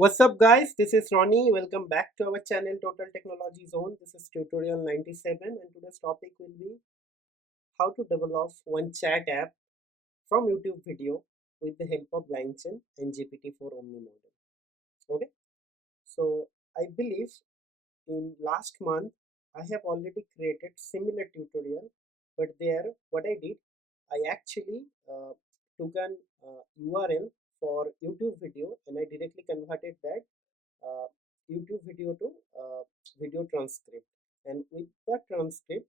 What's up guys, this is Ronnie. Welcome back to our channel Total Technology Zone. This is tutorial 97 and today's topic will be how to develop one chat app from YouTube video with the help of LangChain and GPT-4 Omni model. Okay, so I believe in last month I have already created similar tutorial, but there what I did, I actually took an URL for YouTube video and I directly converted that uh, YouTube video to video transcript. And with that transcript,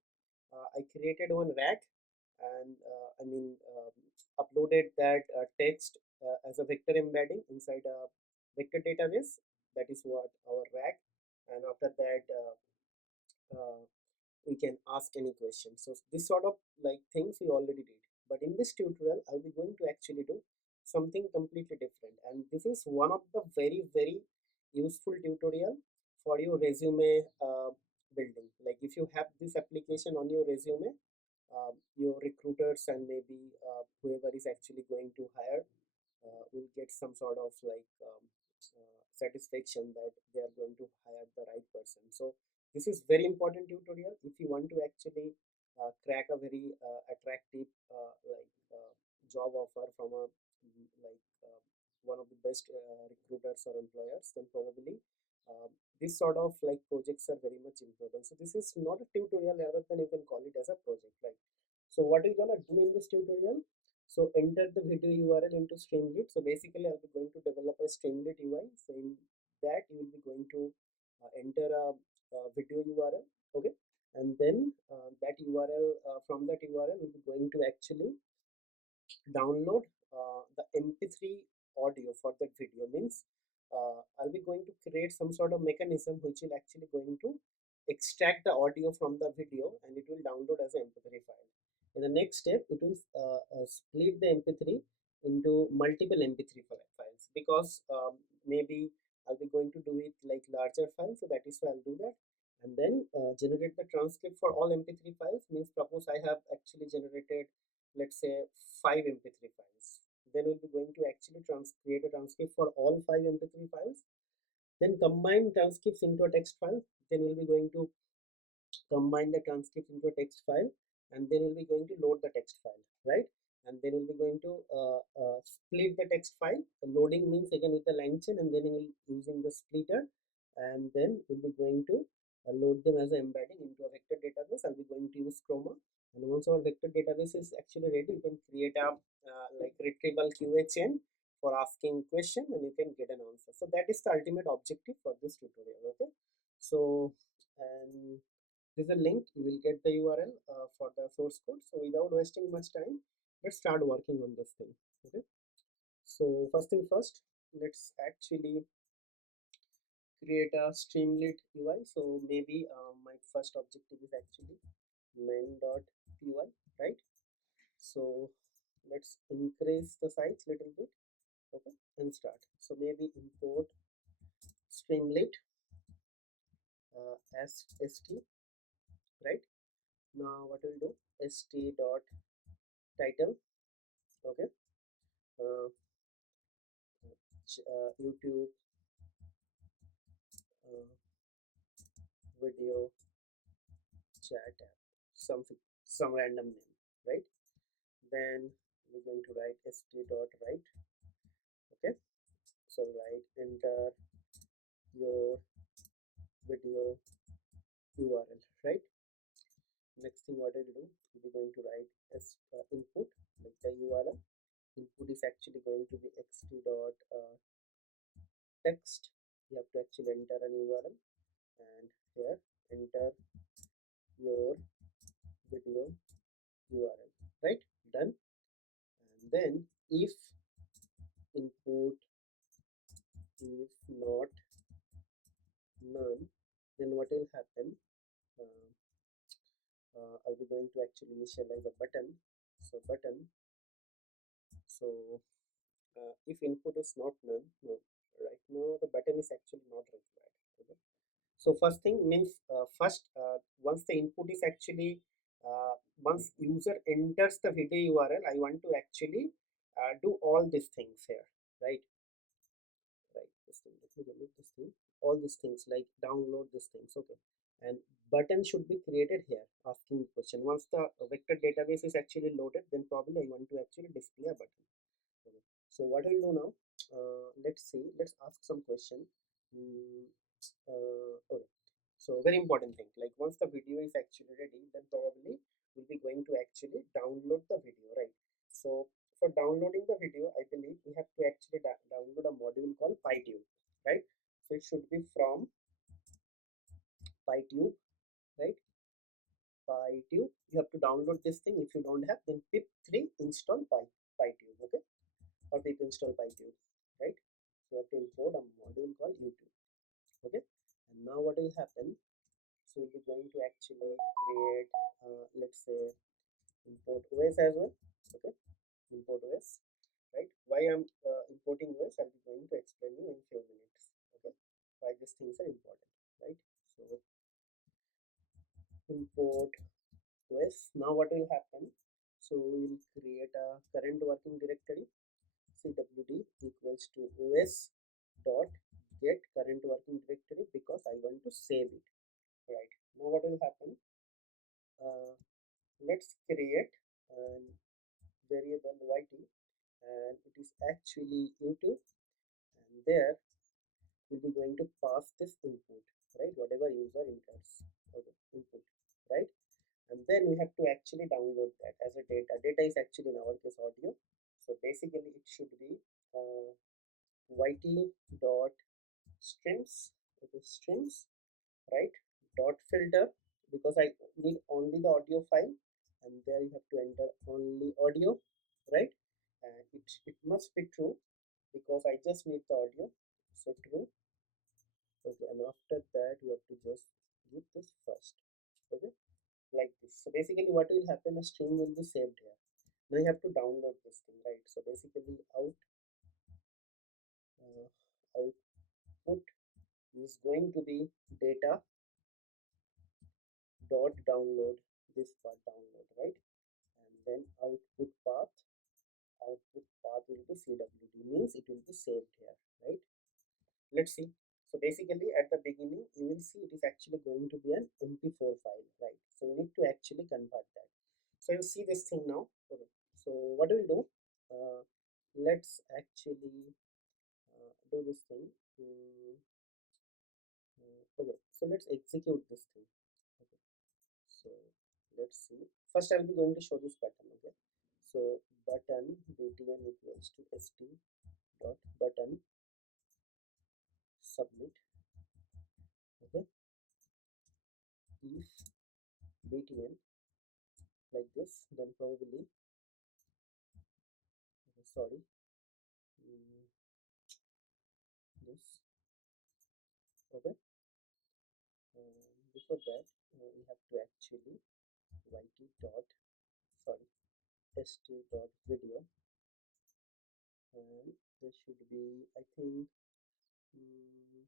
I created one rack and uploaded that text as a vector embedding inside a vector database. That is what our rack. And after that, we can ask any question. So this sort of like things we already did. But in this tutorial, I'll be going to actually do something completely different. And this is one of the very useful tutorial for your resume building. Like if you have this application on your resume, your recruiters and maybe whoever is actually going to hire will get some sort of like satisfaction that they are going to hire the right person. So this is very important tutorial if you want to actually crack a very attractive job offer from a one of the best recruiters or employers. Then probably this sort of like projects are very much important. So this is not a tutorial, rather than you can call it as a project, right? So what are you gonna do in this tutorial? So enter the video URL into Streamlit. So basically I'll be going to develop a Streamlit UI. So in that you will be going to enter a video URL, okay? And then that URL, from that URL we'll be going to actually download the MP3 audio for that video. Means I'll be going to create some sort of mechanism which will actually going to extract the audio from the video and it will download as an MP3 file. In the next step, it will split the MP3 into multiple MP3 files, because maybe I'll be going to do it like larger files, so that is why I'll do that. And then generate the transcript for all MP3 files. Means suppose I have actually generated, let's say, 5 MP3 files. Then we'll be going to actually create a transcript for all 5 MP3 files. Then combine transcripts into a text file. Then we'll be going to combine the transcript into a text file, and then we'll be going to load the text file, right? And then we'll be going to split the text file. The loading means again with the LangChain, and then we'll using the splitter, and then we'll be going to load them as an embedding into a vector database. I'll be going to use Chroma, and once our vector database is actually ready, you can create a like retrieval QA chain for asking question, and you can get an answer. So that is the ultimate objective for this tutorial, okay? So, and this is a link. You will get the URL for the source code. So without wasting much time, let's start working on this thing, okay? So first thing first, let's actually create a Streamlit UI. So maybe my first objective is actually main.py, right? So let's increase the size little bit, okay, and start. So maybe import Streamlit as st, right? Now what we'll do, st dot title, okay, uh, YouTube uh, video chat app, some random name, right? Then we're going to write st dot write, okay. So write, enter your video URL, right? Next thing what I'll do, we're going to write as input, like the URL. Input is actually going to be xt dot text. You have to actually enter an URL, and here enter your video URL, right? Done. And then if input is not none, then what will happen? Uh, I'll be going to actually initialize a button. So button. So if input is not none, no, right now the button is actually not required. Okay. So first thing means first once the input is actually once user enters the video URL, I want to actually do all these things here, right? Right. this thing. Let me delete this thing. All these things like download these things. Okay, and button should be created here. Asking question. Once the vector database is actually loaded, then probably I want to actually display a button. Okay. So what I'll do now? Let's see. Let's ask some question. Hmm, okay. So very important thing. Like once the video is actually ready, then probably we'll be going to actually download the video, right? So for downloading the video, I believe we have to actually download a module called PyTube, right? So it should be from PyTube, right? PyTube. You have to download this thing. If you don't have, then pip3 install PyTube, okay? Or pip install PyTube, right? So you have to import a module called YouTube, okay? And now what will happen? So we'll be going to actually create, let's say, import OS as well, okay? Import OS, right? Why I'm importing OS, I'll be going to explain you in few minutes, okay? Why these things are important, right? So import OS. Now what will happen? So we'll create a current working directory, cwd equals to os dot get current working directory, because I want to save it, right? Now what will happen? Uh, let's create a variable yt, and it is actually YouTube, and there we'll be going to pass this input, right? Whatever user enters, okay, input, right? And then we have to actually download that as a data is actually in our case audio. So basically it should be uh, yt dot streams, okay, streams, right, dot filter, because I need only the audio file, and there you have to enter only audio, right? And it must be true, because I just need the audio, so true, okay. And after that you have to just give this first, okay, like this. So basically what will happen, a string will be saved here. Now you have to download this thing, right? So basically output is going to be data dot download, this part download, right? And then output path will be cwd, means it will be saved here, right? Let's see. So basically at the beginning you will see it is actually going to be an mp4 file, right? So we need to actually convert that. So you see this thing now, okay. So what we'll do, uh, let's actually do this thing. Okay, so let's execute this thing, okay. So let's see. First I'll be going to show this button, okay. So button btn equals to st dot button submit, okay. If btn like this, then probably, okay, sorry, mm, this, okay. Before that we have to actually yt dot, sorry, st dot video, and this should be, I think, mm,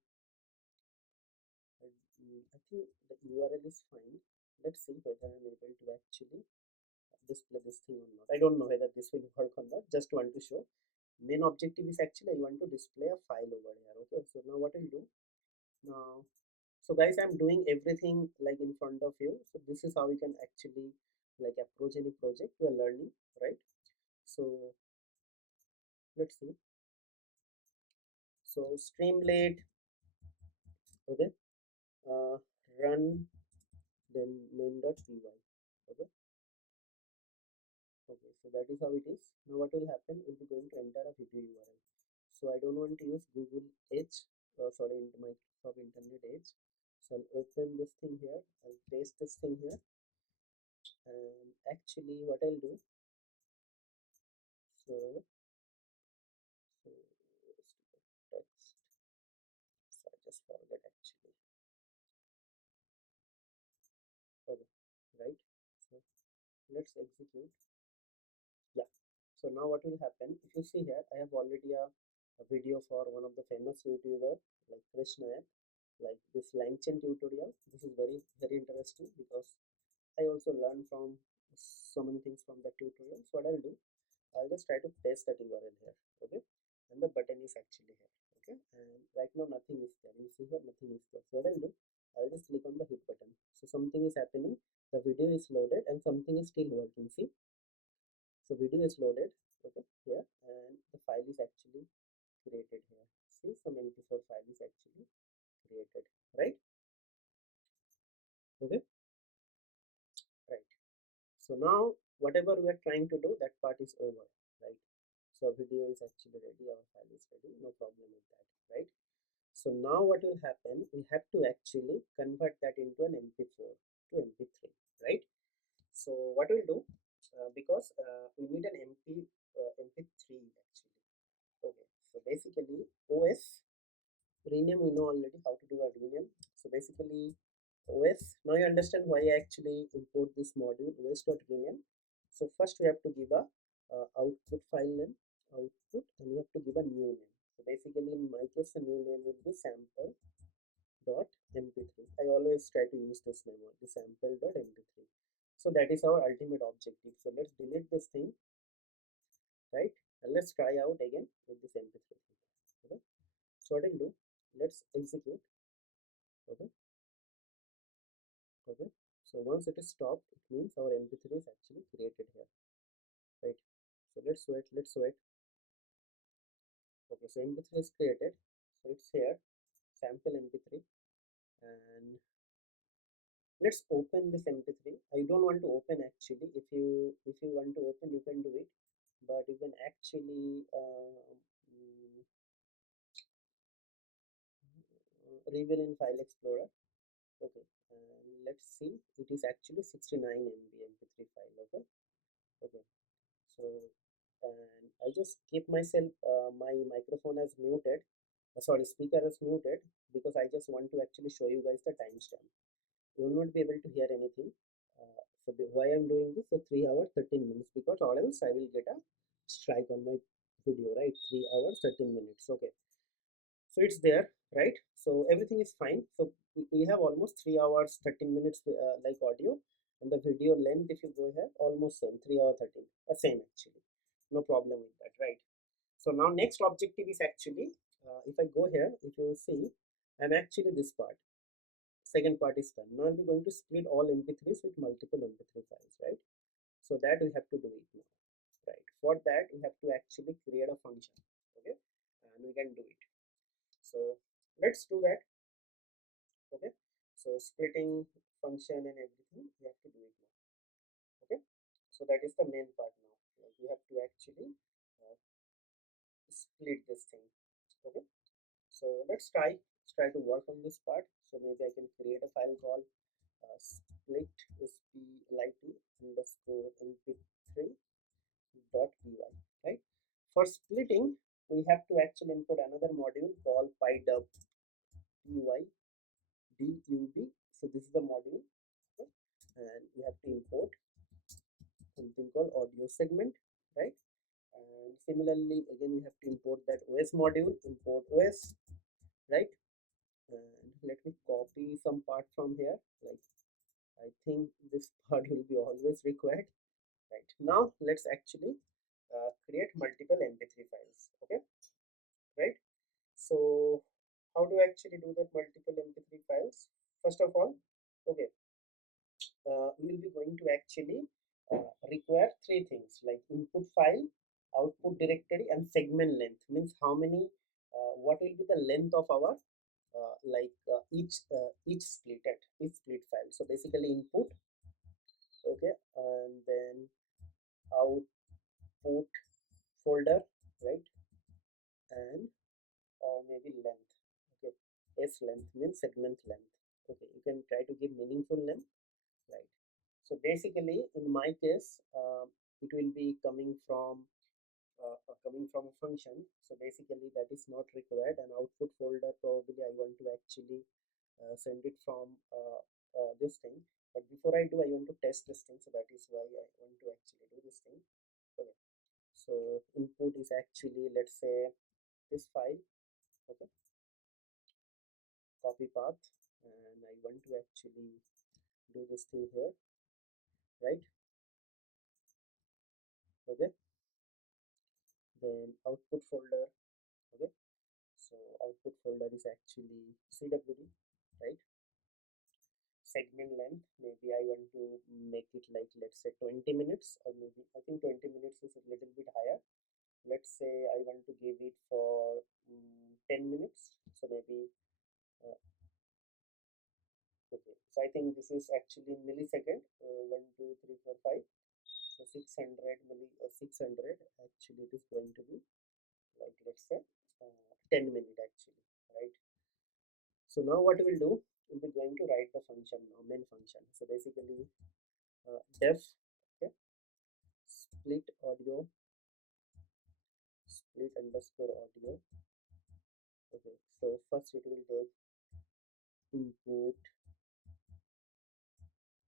I think the URL is fine. Let's see whether I'm able to actually display this thing or not. I don't know whether this will work or not. Just want to show. Main objective is actually I want to display a file over here. Okay, so now what I'll do now. So guys, I'm doing everything like in front of you. So this is how you can actually like approach any project you are learning, right? So let's see. So Streamlit, okay, uh, run, then main.py, okay. Okay, so that is how it is. Now what will happen, we'll be going to enter a video URL. So I don't want to use Google Edge, sorry, into my Internet Edge. So I'll open this thing here, I'll paste this thing here, and actually what I'll do, so, so text, so I just forget actually, okay, right? So let's execute, yeah. So now what will happen, if you see here, I have already a video for one of the famous YouTuber like Krishna, like this LangChain tutorial. This is very interesting, because I also learned from so many things from that tutorial. So what I'll do, I'll just try to paste that URL here, okay, and the button is actually here, Okay, and right now nothing is there. You see here nothing is there. So what I'll do, I'll just click on the hit button. So something is happening. The video is loaded and something is still working. See, so video is loaded. Okay, here, and the file is actually created here. See, some MP4 file is actually created. Right. Okay. Right. So now whatever we are trying to do, that part is over. Right. So video is actually ready. Our file is ready. No problem with that. Right. So now what will happen, we have to actually convert that into an MP4 to MP3, right? So what we'll do, because we need an MP3 actually. Okay, so basically OS rename, we know already how to do a rename. So basically OS, now you understand why I actually import this module os.rename. So first we have to give a output file name, output, and we have to give a new name. So basically in my case the new name will be sample dot mp3. I always try to use this name, the sample dot mp3. So that is our ultimate objective. So let's delete this thing, right? And let's try out again with this mp3 thing. Okay, so what I'll do, let's execute. Okay, okay, so once it is stopped, it means our mp3 is actually created here, right? So let's wait. Okay, so mp3 is created, so it's here, sample mp3. And let's open this mp3. I don't want to open actually. If you want to open, you can do it, but you can actually reveal in file explorer. Okay, let's see, it is actually 69 MB mp3 file. Okay, okay, so, and I just keep myself my microphone as muted, sorry, speaker is muted, because I just want to actually show you guys the timestamp. You will not be able to hear anything. So why I'm doing this? So 3 hours 13 minutes, because or else I will get a strike on my video, right? 3 hours 13 minutes. Okay, so it's there, right? So everything is fine. So we have almost 3 hours 13 minutes like audio, and the video length, if you go here, almost same, 3 hour 13, same actually, no problem with that, right? So now next objective is actually, if I go here, if you see, I'm actually this part, second part is done. Now we're going to split all mp3s with multiple mp3 files, right? So that we have to do it now, right? For that we have to actually create a function. Okay, and we can do it. So let's do that. Okay, so splitting function and everything, we have to do it now. Okay, so that is the main part now. Like we have to actually uh, split this thing. Okay, so let's try to work on this part. So maybe I can create a file called split splight underscore mp3 dot py, right? For splitting, we have to actually input another module called pydub py dub. So this is the module. Okay? And we have to import something called audio segment, right? And similarly, again, we have to import that OS module, import OS, right? And let me copy some part from here. Like, I think this part will be always required, right? Now let's actually create multiple mp3 files. Okay, right? So how do I actually do that multiple mp3 files? First of all, okay, we will be going to actually require three things like input file, output directory, and segment length. Means how many, what will be the length of our each split file. So basically input, okay, and then output folder, right, and maybe length. Okay, s length means segment length. Okay, you can try to give meaningful length, right? So basically in my case, it will be coming from a function. So basically that is not required. An output folder, probably I want to actually send it from this thing. But before I do, I want to test this thing, so that is why I want to actually do this thing. Okay, so input is actually, let's say, this file. Okay, copy path, and I want to actually do this thing here, right? Okay, then output folder. Okay, So output folder is actually CWD, right? Segment length, maybe I want to make it like, let's say 20 minutes, or maybe I think 20 minutes is a little bit higher. Let's say I want to give it for 10 minutes, so maybe okay, so I think this is actually millisecond, 1 2 3 4 5, so 600 600 actually it is going to be like, let's say 10 minute actually, right? So now what we'll do, we'll be going to write the function now, main function. So basically def, okay, split audio, split underscore audio. Okay, so first it will take input,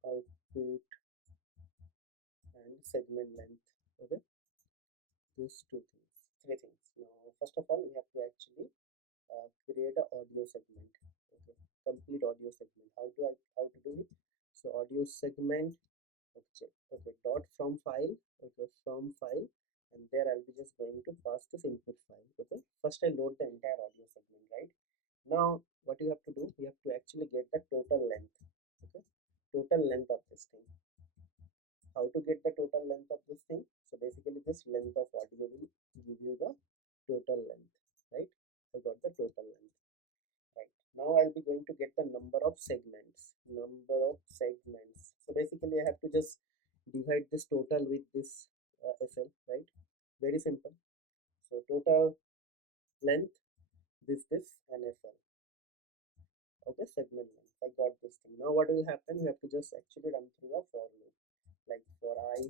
output, and segment length. Okay, these two things, three things. Now first of all we have to actually create a audio segment. Okay, complete audio segment. How to do it? So audio segment, okay, okay, dot from file, okay, from file, and there I'll be just going to pass this input file. Okay, first I load the entire audio segment, right? Now what you have to do, you have to actually get the total length. Okay, total length of this thing. How to get the total length of this thing? So basically this length of audio will give you the total length, right? I got the total length, right? Now I'll be going to get the number of segments, number of segments. So basically I have to just divide this total with this FL, right? Very simple. So total length, this and FL. Okay, segment length. I got this thing. Now what will happen? You have to just actually run through a for loop, like for I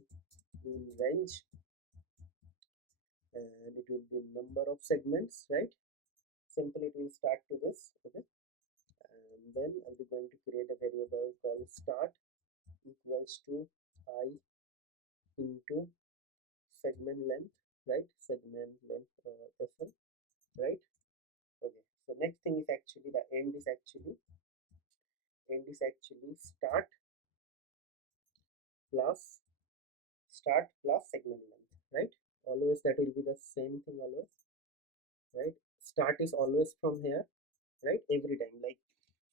in range, and it will be number of segments, right? Simply it will start to this. Okay, and then I'll be going to create a variable called start equals to I into segment length, right? Segment length FL, right? Okay, so next thing is actually the end is actually plus start plus segment length, right? Always that will be the same thing always, right? Start is always from here, right? Every time, like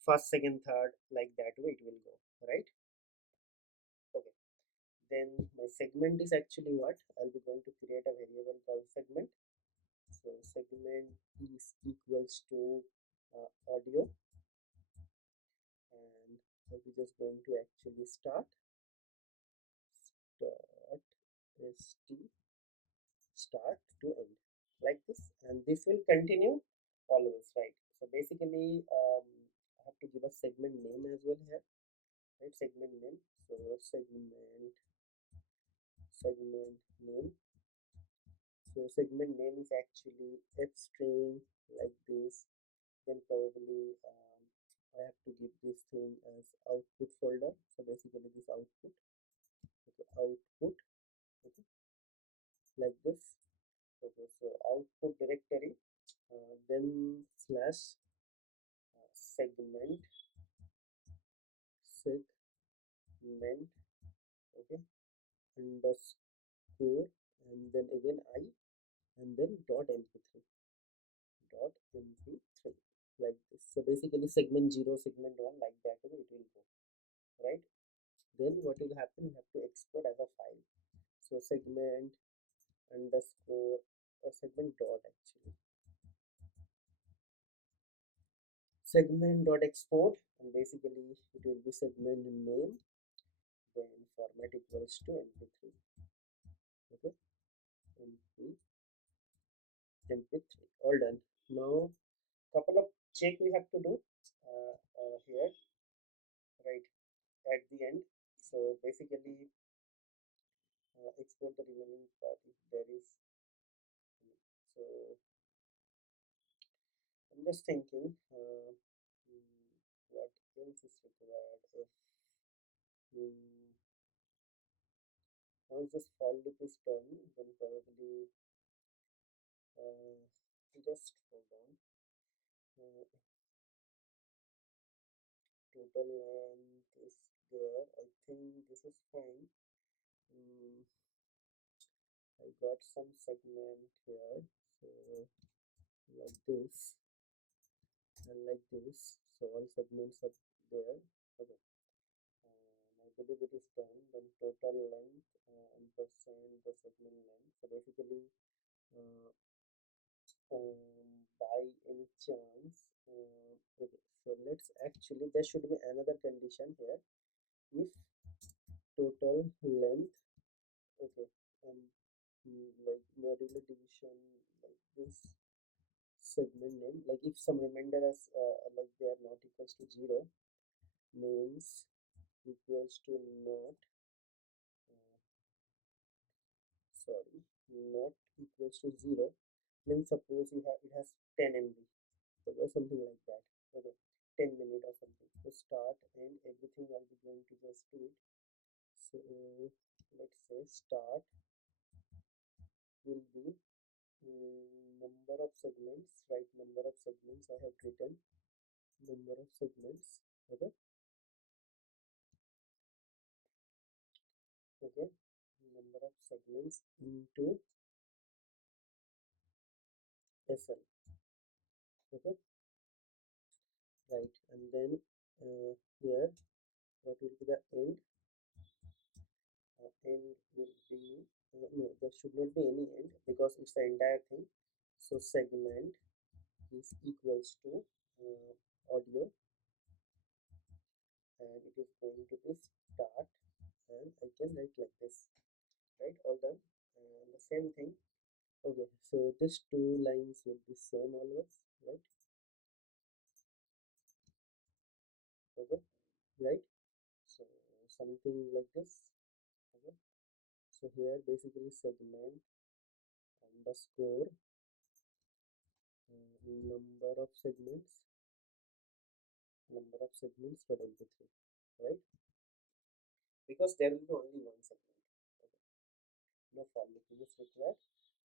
first, second, third, like that way it will go, right? Okay, then my segment is actually what? I'll be going to create a variable called segment. So segment is equals to audio, and I'll be just going to actually start st start to end, like this, and this will continue always, right? So basically I have to give a segment name as well here, right? Segment name. So segment name. So segment name is actually f string, like this. Then probably I have to give this thing as output folder. So basically this output, okay, output, okay, like this. Okay, so output directory, then slash segment, segment, okay, underscore, and then again I, and then dot mp3, dot mp3, like this. So basically segment 0, segment 1, like that way it will go, right? Then what will happen, you have to export as a file. So segment underscore segment dot actually, segment dot export, and basically it will be segment name, then format equals to mp3. Okay, mp mp3, all done. Now couple of check we have to do here, right, at the end. So basically export the remaining part if there is any. So I'm just thinking what else is required if once this for loop is done, then probably just hold on. Total length is there. I think this is fine. I got some segment here, so like this. and like this. So all segments are there. Okay, and I believe it is done. Then total length and percent the segment length. So basically, uh, by any chance, okay. So let's actually there should be another condition here. If total length, okay, and like modular division like this segment name, like if some remainder as like they are not equals to 0 means equals to not sorry not equals to 0 means suppose you have it has 10 MB or something like that. Okay, 10 minute or something to start and everything I'll be going to just do it. So let's say start will be number of segments, right? Number of segments I have written, number of segments. Okay, okay, number of segments into SL. Okay, right, and then here what will be the end? End will be no, there should not be any end because it's the entire thing. So segment is equals to audio, and it is going to be start, and I can write like this, right? All done. And the same thing. Okay, so these two lines will be same always, right? Okay, right? So something like this. Okay, so here basically segment underscore number of segments for mp3, right? Because there will be only one segment. Okay, no for looping is required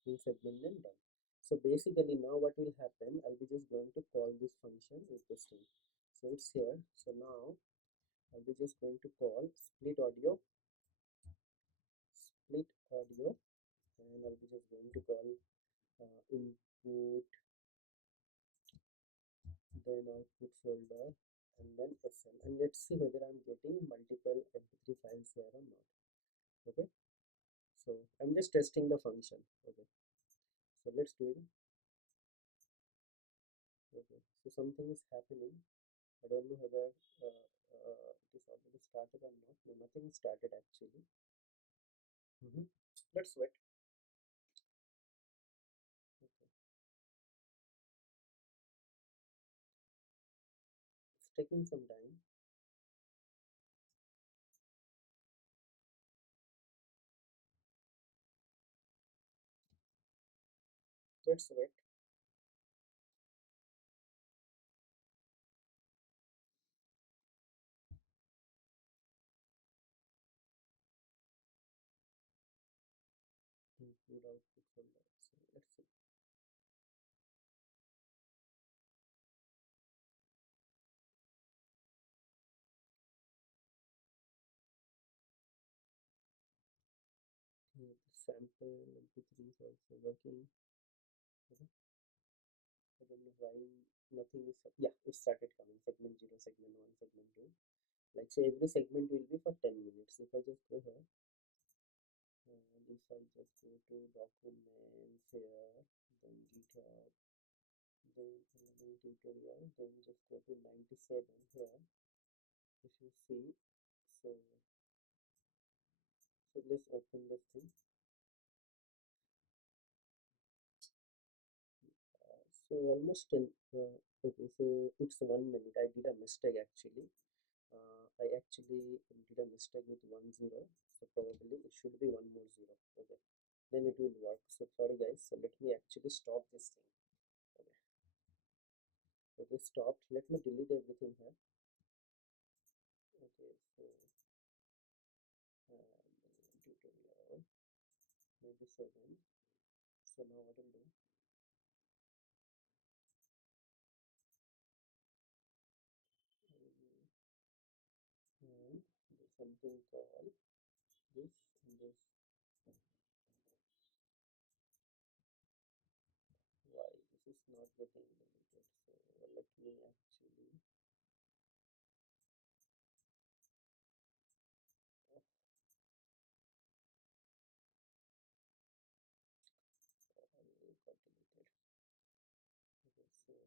in segment name done. So basically now what will happen, I'll be just going to call this function requesting. So it's here. So now I'll be just going to call split audio, and I'll be just going to call input, then output folder, and then SL, and let's see whether I'm getting multiple mp3 files here or not. Okay, so I'm just testing the function. Okay, so let's do it. Okay, so something is happening. I don't know whether it is already started or not. No, nothing is started actually. Let's wait. Okay. It's taking some time. Let's wait. Input output folder. So let's see. Sample mp3 is also working. Okay. I don't know why nothing is. Yeah, it started coming. Segment 0, segment 1, segment 2. Like so, every segment will be for 10 minutes. If I just go here, and if I just go to documents here, then GitHub, then element tutorial, then just go to 97 here. If you see, so let's open this thing. So almost 10. Okay, so it's 1 minute. I did a mistake actually. I actually did a mistake with 10, so probably it should be one more zero. Okay, then it will work. So sorry guys, so let me actually stop this thing. Okay, so this stopped. Let me delete everything here. Okay, so tutorial 97. So now what I'll do, and do something called this and this. Why this is not getting deleted? So let me actually got deleted. Okay,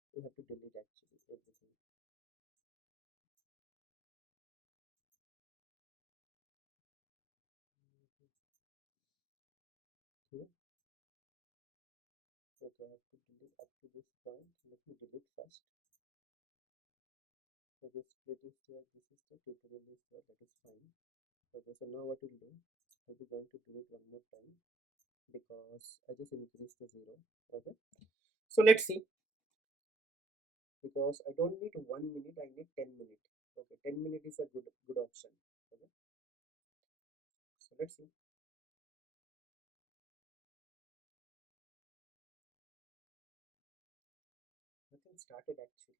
so we have to delete actually everything. Okay, so I have to delete up to this point. Let me delete first. So this split is there, this is the tutorial is there, that is fine. Okay, so now what we'll do, I'll be going to do it one more time because I just increased the 0. Okay, so let's see, because I don't need 1 minute, I need 10 minutes. Okay, 10 minutes is a good option. Okay, so let's see. Nothing started actually.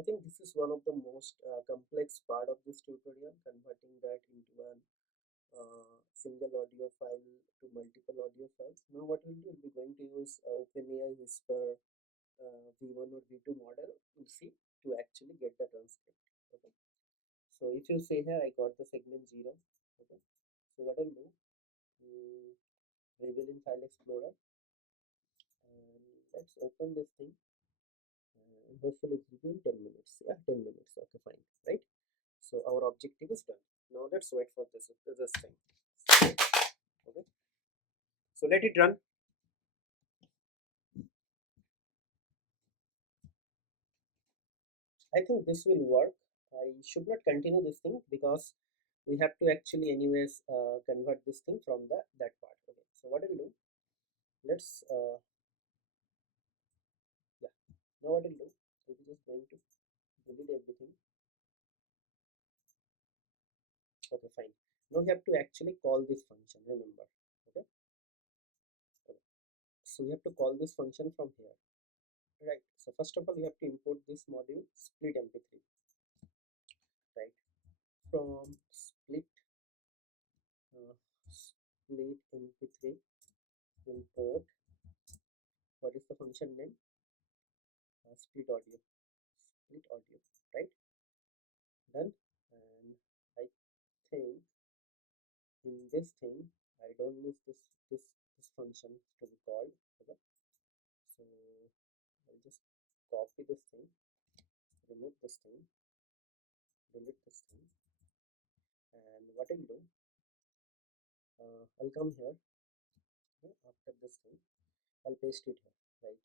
I think this is one of the most complex part of this tutorial, converting that into a single audio file to multiple audio files. Now what we'll do, we'll be going to use OpenAI Whisper V1 or V2 model, we'll see, to actually get the transcript. Okay, so if you say here, I got the segment 0. Okay, so what I'll do, reveal in File Explorer, and let's open this thing, and hopefully it will be in 10 minutes. Yeah, 10 minutes. Okay, fine, right? So our objective is done. Now let's wait for this thing. Okay, so let it run. I think this will work. I should not continue this thing because we have to actually anyways convert this thing from that part. Okay, so what I'll do, let's yeah, now what I'll do, I'm just going to delete everything. Okay, fine. Now you have to actually call this function, remember. Okay, okay. So you have to call this function from here, right? So first of all, you have to import this module split mp3, right? From split split mp3 import, what is the function name? Split audio, right? Done. And I think in this thing I don't need this function to be called. Okay, so I'll just copy this thing, remove this thing, delete this thing, and what I'll do, I'll come here. Okay, after this thing I'll paste it here, right?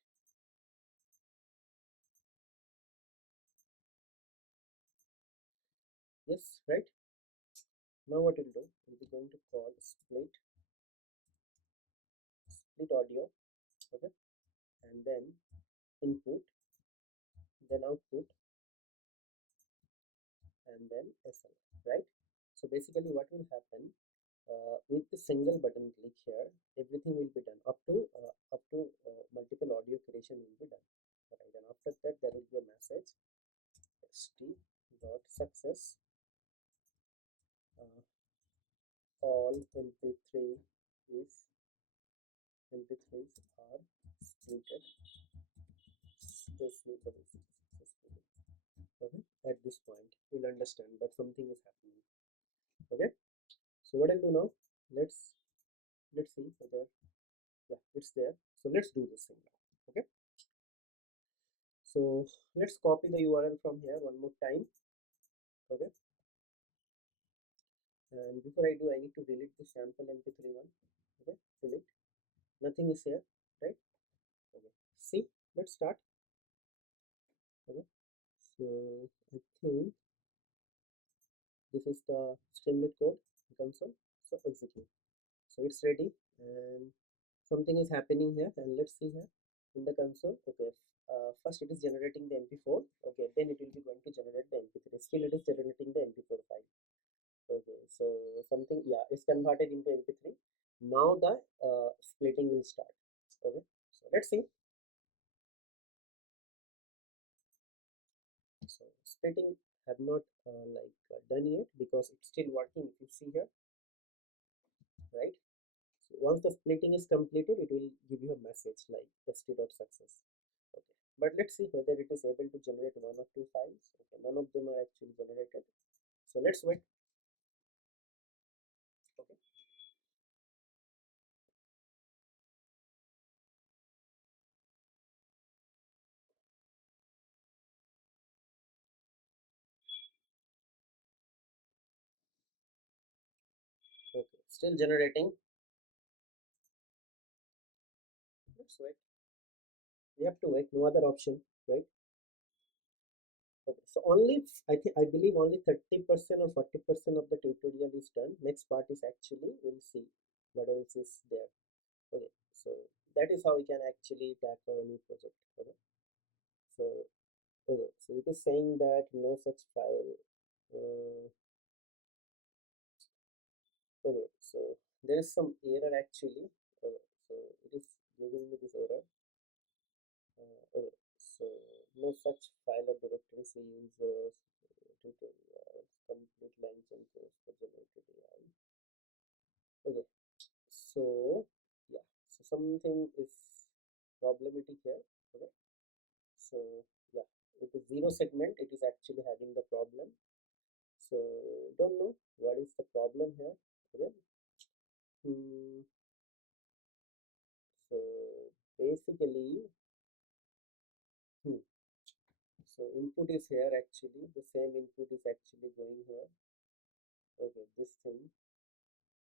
Yes, right? Now what we'll do, we'll be going to call split audio. Okay, and then input, then output, and then SL, right? So basically what will happen, with the single button click here, everything will be done up to multiple audio creation will be done. Right, and after that there will be a message st dot success, uh, all mp3 is mp3s are splitted successfully. Okay, at this point you'll understand that something is happening. Okay, so what I'll do now, let's see whether, yeah, it's there. So let's do this thing now. Okay, so let's copy the URL from here one more time. Okay, and before I do, I need to delete the sample mp3 one. Okay, delete, nothing is here, right? Okay, see, let's start. Okay, so I think this is the Streamlit code console. So execute. So it's ready, and something is happening here, and let's see here in the console. Okay, first it is generating the mp4. Okay, then it will be going to generate the mp3. Still it is generating the mp4 file. Okay, so something, yeah, it's converted into mp3. Now the splitting will start. Okay, so let's see. So splitting have not done yet because it's still working. If you see here, right? So once the splitting is completed, it will give you a message like st.success. Okay, but let's see whether it is able to generate one or two files. Okay, none of them are actually generated. So let's wait. Okay, okay, still generating. Let's wait. We have to wait. No other option, right? Okay, so only I believe only 30% or 40% of the tutorial is done. Next part is actually we'll see what else is there. Okay, so that is how we can actually tackle any project. Okay, so okay, so it is saying that no such file. Uh, okay, so there is some error actually. Okay, so it is giving me this error. Okay, so no such file or directory for users. Tutorials, complete LangChain course for generated AI. Okay, so yeah, so something is problematic here. Okay, so yeah, it is zero segment. It is actually having the problem. So don't know what is the problem here. Okay, hmm. So basically, hmm. So input is here actually. The same input is actually going here. Okay, this thing.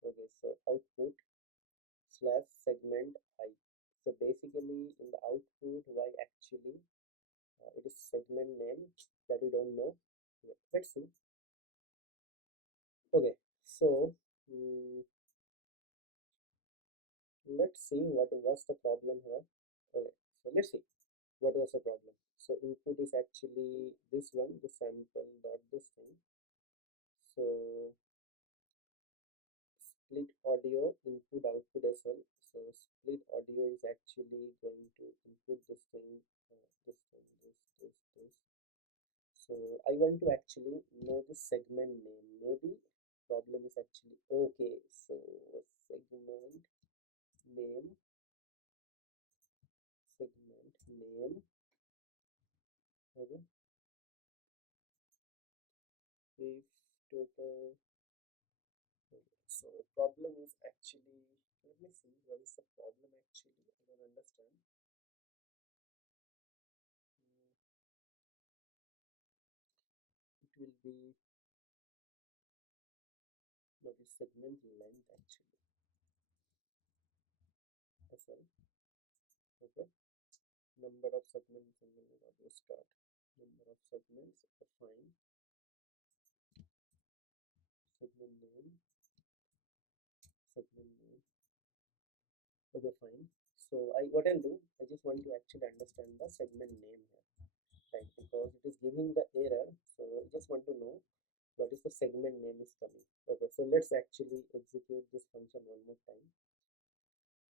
Okay, so output slash segment I. So basically in the output, why actually it is segment name that we don't know. Yeah, let's see. Okay, so mm, let's see what was the problem here. Okay, so let's see what was the problem. So input is actually this one, the sample dot this thing. So split audio input output as well. So split audio is actually going to input this thing, this. So I want to actually know the segment name. Maybe problem is actually okay. So segment name, segment name. Okay, if total. Okay. So problem is actually. Let me see what is the problem actually. I don't understand. It will be not the segment length actually. That's all. Okay. Number of segments and then audio start. Number of segments. Fine. Segment name. Segment name. Okay, fine. So what I'll do, I just want to actually understand the segment name here, right? Because it is giving the error. So I just want to know what is the segment name is coming. Okay, so let's actually execute this function one more time.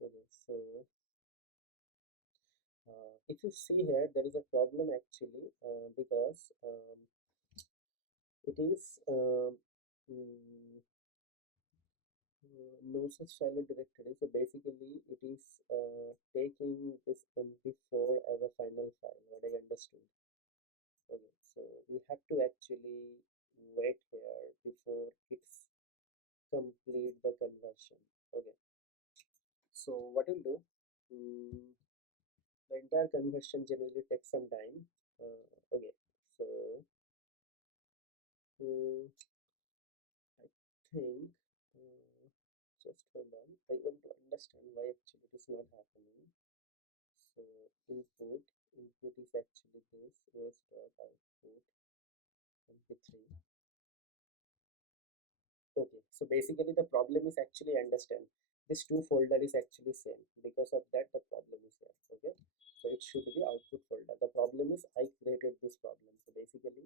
Okay, so if you see here, there is a problem actually because it is mm, no such file directory. So basically, it is taking this mp4 as a final file. What I understood. Okay, so we have to actually wait here before it's complete the conversion. Okay, so what we'll do, mm, the entire conversion generally takes some time. Okay, so mm, I think just hold on. I want to understand why actually it is not happening. So input is actually this os.output mp3. Okay, so basically the problem is actually understand this two folder is actually same. Because of that the problem is there. Okay, so it should be output folder. The problem is I created this problem, so basically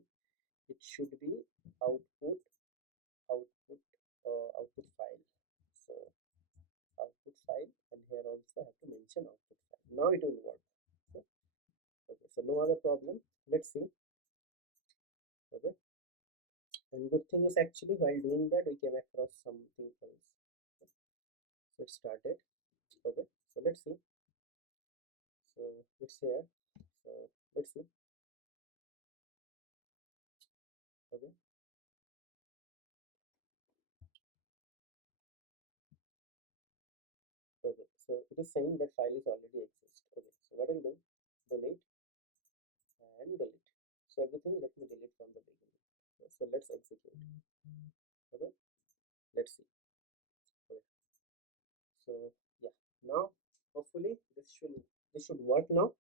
it should be output output output file. So output file, and here also I have to mention output file. Now it will work. Okay, okay, so no other problem. Let's see. Okay, and good thing is actually while doing that we came across something else. Okay. So it started. Okay, so let's see. So it's here. So let's see. Okay, okay, so it is saying that file is already exist. Okay, so what I'll do, delete and delete. So everything let me delete from the beginning. Okay, so let's execute. Okay, let's see. Okay, so yeah, now hopefully this should work now.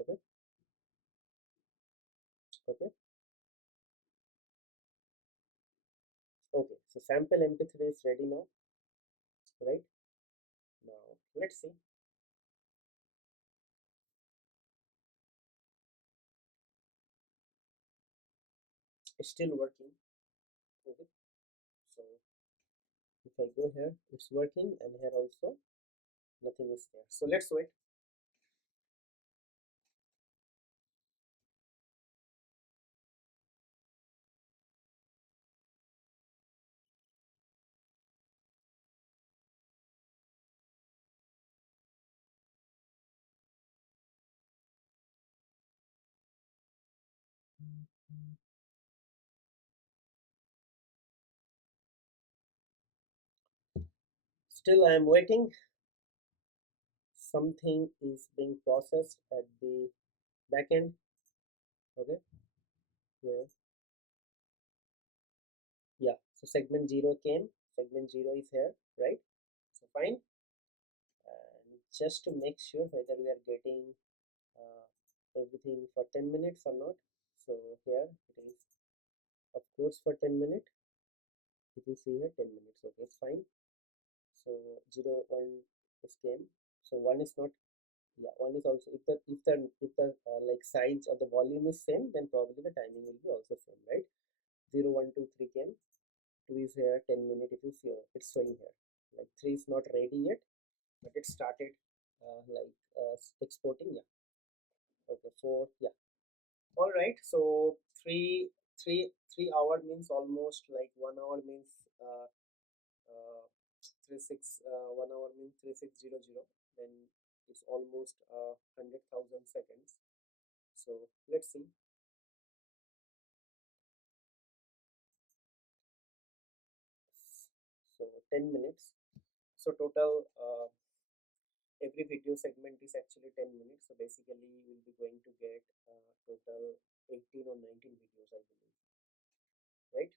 Okay, okay, okay, so sample mp3 is ready now, right? Now let's see. It's still working. Okay, so if I go here, it's working, and here also nothing is there. So let's wait. Still I am waiting. Something is being processed at the backend. Okay, yeah, yeah. So segment 0 came. Segment 0 is here, right? So fine. And just to make sure whether we are getting uh, everything for 10 minutes or not. So here it is, of course, for 10 minutes. If you see here, 10 minutes. Okay, it's fine. So 0 1 is came. So 1 is not. Yeah, 1 is also, if the like size or the volume is same, then probably the timing will be also same, right? 0 1 2 3 came. 2 is here, 10 minutes. If you see, it's showing here. Like 3 is not ready yet, but it started exporting. Yeah, okay, 4. Yeah, all right. So 3 hour means almost like 1 hour means uh, 1 hour means 3600. Then it's almost 100,000 seconds. So let's see. So 10 minutes. So total every video segment is actually 10 minutes. So basically we'll be going to get total 18 or 19 videos, I believe, right?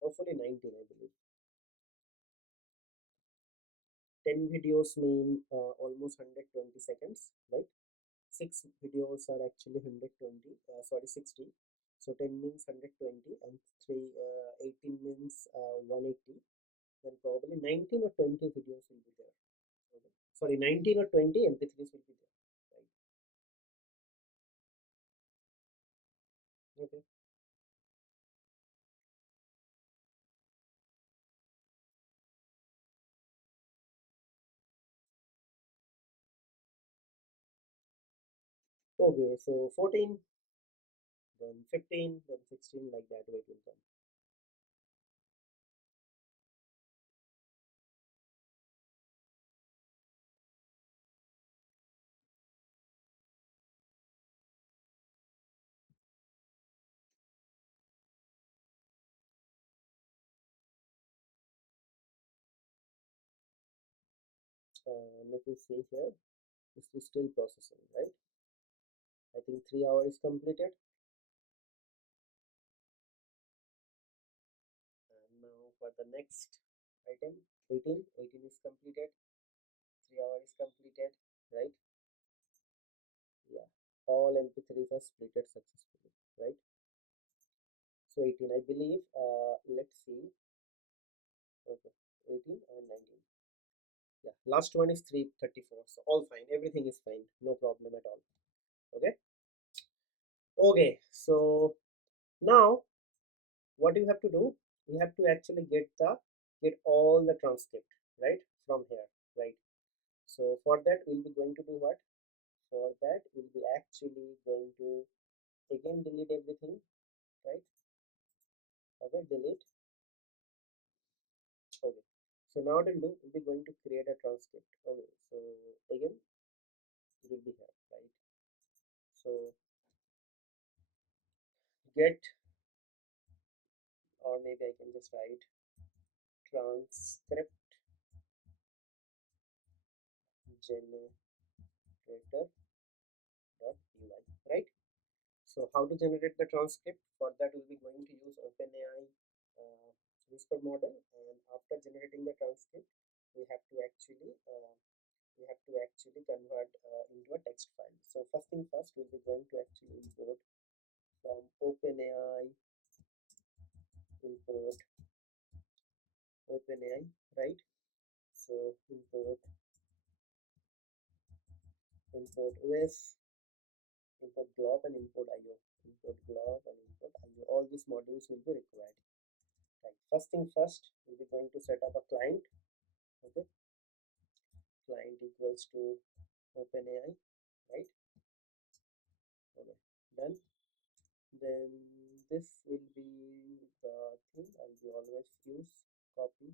Hopefully 19, I believe. 10 videos mean almost 120 seconds, right? 6 videos are actually 120, sorry, 60. So 10 means 120, and 18 means 180. Then probably 19 or 20 videos will be there. Okay. Sorry, 19 or 20 mp3s will be there, right? Okay. Okay, so 14, then 15, then 16, like that way it will come. Let me see here. This is still processing, right? I think 3 hours is completed. And now for the next item, 18 is completed. 3 hours is completed, right? Yeah. All mp3s are splitted successfully, right? So 18, I believe. Let's see. Okay, 18 and 19. last one is 334. So all fine, everything is fine, no problem at all. Okay. Okay, so now what you have to do, you have to actually get all the transcript, right, from here, right? So for that we'll be going to do what? For that we'll be actually going to again delete everything, right? Okay, delete. Okay, so now what we'll do, we'll be going to create a transcript. Okay, so again it will be here, right? So get, or maybe I can just write transcript generator.py, right? So how to generate the transcript? For that we'll be going to use OpenAI Whisper model, and after generating the transcript, we have to actually convert into a text file. So first thing first, we'll be going to actually import from OpenAI, import OpenAI, right? So import OS, import glob, and import IO. Import glob and import IO. All these modules will be required. Right. First thing first, we'll be going to set up a client. Okay. Client equals to OpenAI, right? Okay. Done. Then this will be the thing I'll be always use. Copy.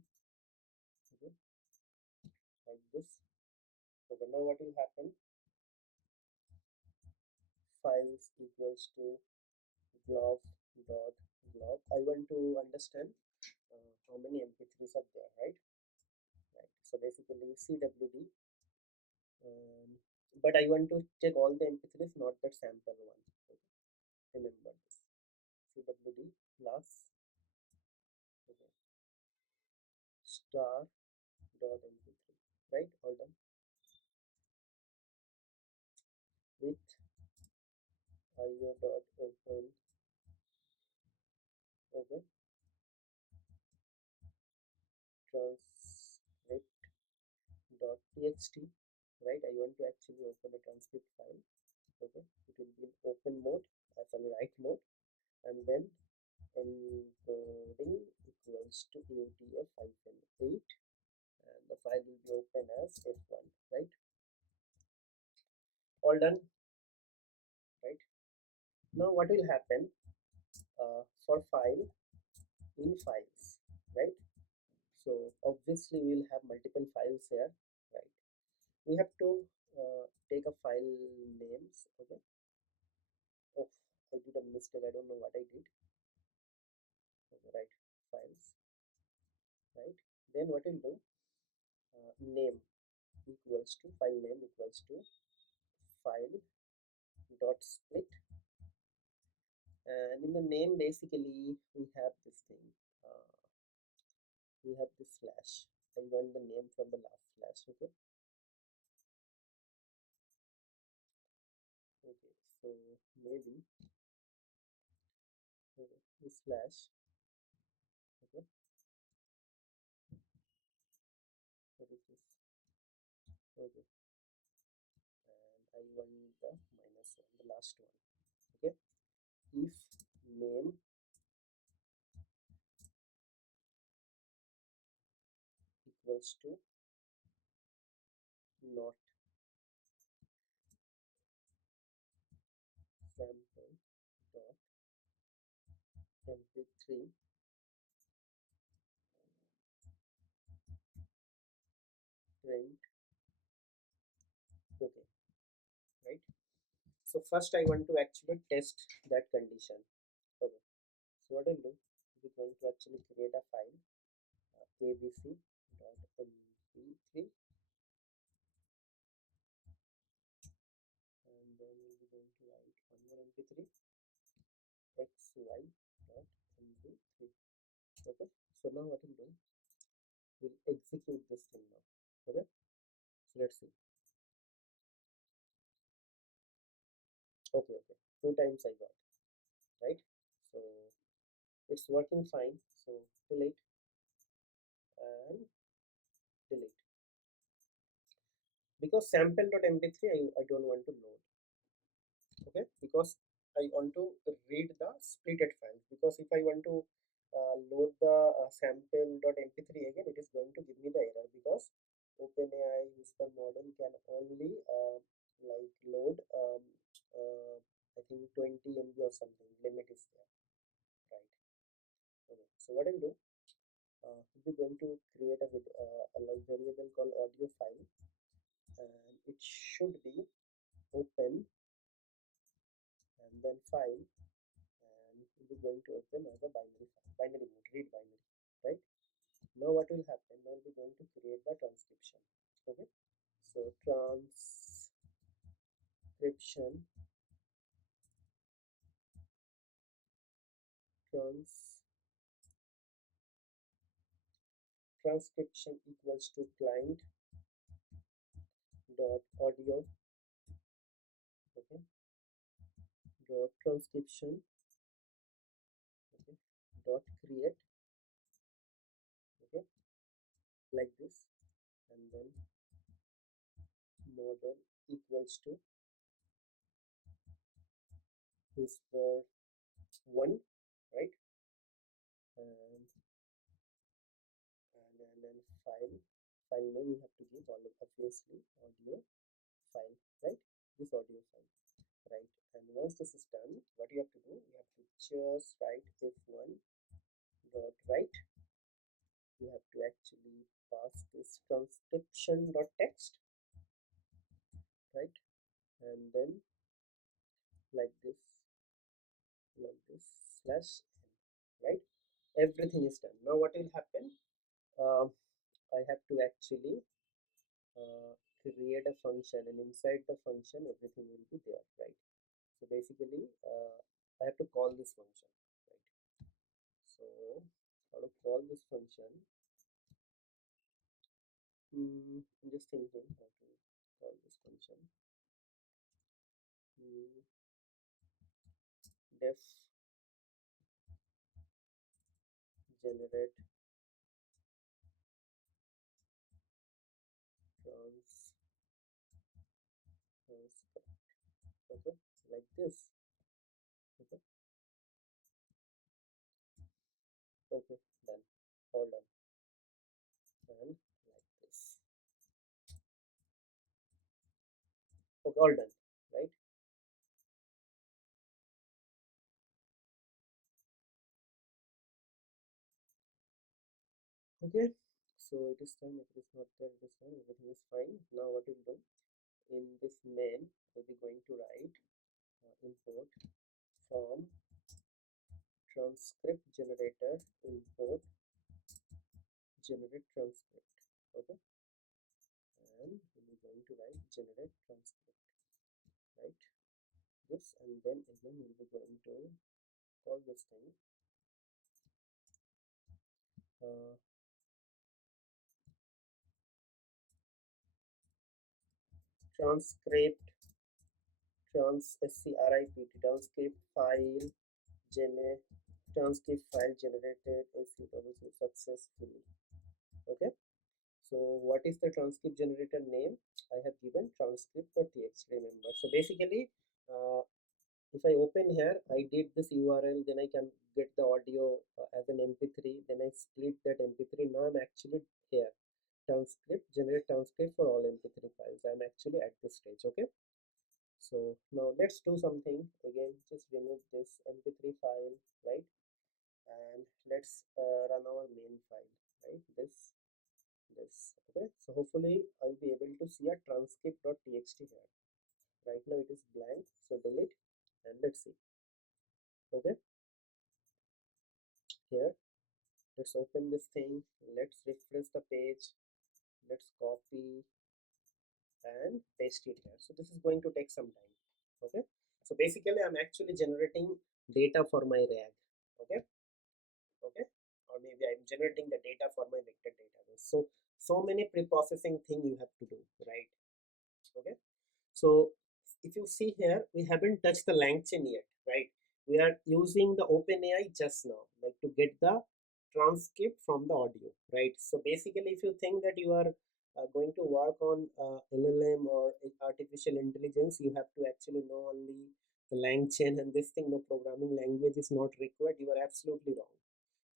Okay. Like this. Okay. Now what will happen? Files equals to glob dot glob. I want to understand how many MP3s are there, right? Right. So basically CWD. But I want to check all the MP3s, not the sample one. Okay. Remember this. CWD plus, okay, star dot mp3, right? All done. With io dot open, okay, transcript dot txt, right? I want to actually open a transcript file. Okay, it will be in open mode, sorry, write mode, and then encoding equals to utf-8, and the file will be open as f1, right? All done, right? Now what will happen, for file, in files, right? So obviously we will have multiple files here, right? We have to take a file names. Okay. Oh, I did a mistake, I don't know what I did. Okay, right, files, right? Then what we'll do, name equals to, file name equals to file dot split, and in the name basically we have this thing, uh, we have this slash. I want the name from the last slash. Okay. Okay, so maybe, okay, this slash. Okay, what is this? Okay, and I want the minus one, the last one. Okay, if name equals to not sample dot mp3 print. Okay, right? So first I want to actually test that condition. Okay, so what I'll do, we're going to actually create a file, abc.mp3, and then we'll be going to write one more mp3, xy.mp3. Okay, so now what we'll do, we'll execute this thing now. Okay, so let's see. Okay, okay, two times I got, right? So it's working fine. So delete and delete. because sample.mp3 I don't want to load. Okay, because I want to read the splitted file, because if I want to load the sample.mp3 again, it is going to give me the error, because OpenAI whisper model can only like load I think 20 MB or something limit is there, right? Okay, so what I'll do, we're going to create a like variable called audio file, and it should be open and then file, and we're going to open as a binary file, binary mode, read binary, right? Now what will happen, now we're going to create the transcription. Okay, so transcription, transcription equals to client dot audio, okay, dot transcription, okay, dot create, okay, like this, and then model equals to whisper one, right? And then file name you have to give all obviously audio file, right? This audio file, right? And once this is done, what you have to do, you have to just write if1 dot write. You have to actually pass this transcription dot text, right? And then like this slash n, right? Everything is done. Now what will happen, um, I have to actually create a function, and inside the function everything will be there, right? So basically I have to call this function, right? So how to call this function, I'm just thinking how to call this function. Def generate transcript, okay, like this, okay, okay, done, all done, and like this, okay, all done, right? Okay, so it is done. If it is not there, it is fine, everything is fine. Now what we'll do, in this main we'll be going to write import from transcript generator, import generate transcript, okay, and we're going to write generate transcript, right? This, and then again we'll be going to call this thing uh, transcript transcript file gener transcript file generated successfully, okay. So what is the transcript generator name? I have given transcript.txt, remember. So basically if I open here, I did this URL, then I can get the audio as an mp3, then I split that mp3. Now I'm actually here, transcript generate transcript for all mp3 files. I'm actually at this stage, okay. So now let's do something again, just remove this mp3 file, right? And let's run our main file, right? This, okay. So hopefully I'll be able to see a transcript.txt here. Right now it is blank, so delete, and let's see, okay. Here, let's open this thing, let's refresh the page, let's copy and paste it here. So this is going to take some time, okay. So basically I'm actually generating data for my RAG, okay, okay, or maybe I'm generating the data for my vector database. So many pre-processing thing you have to do, right? Okay, so if you see here, we haven't touched the LangChain yet, right? We are using the OpenAI just now, like to get the transcript from the audio, right? So basically if you think that you are going to work on LLM or artificial intelligence, you have to actually know only the LangChain and this thing. No programming language is not required. You are absolutely wrong.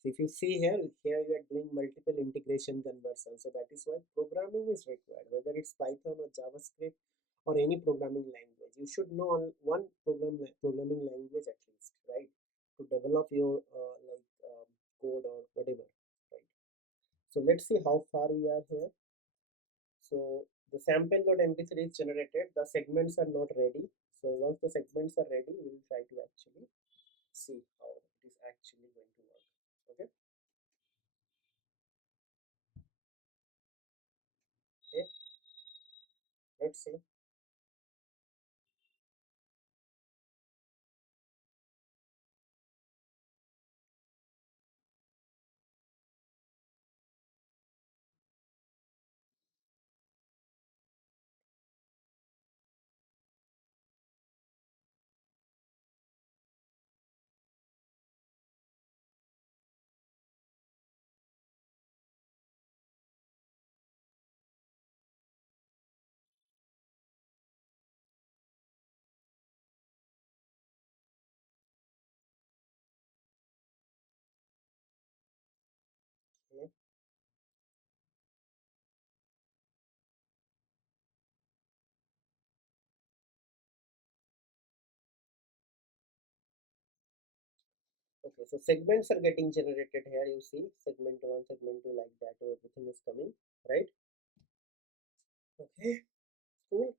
So if you see here you are doing multiple integration conversion. So that is why programming is required, whether it's Python or JavaScript or any programming language. You should know one programming language at least, right? To develop your code or whatever, right? So let's see how far we are here. So the sample.mp3 is generated. The segments are not ready. So once the segments are ready, we will try to actually see how it is actually going to work. Okay. Okay. Let's see. Okay. Okay. So segments are getting generated here. You see segment one, segment two, like that. Everything is coming, right? Okay. Cool.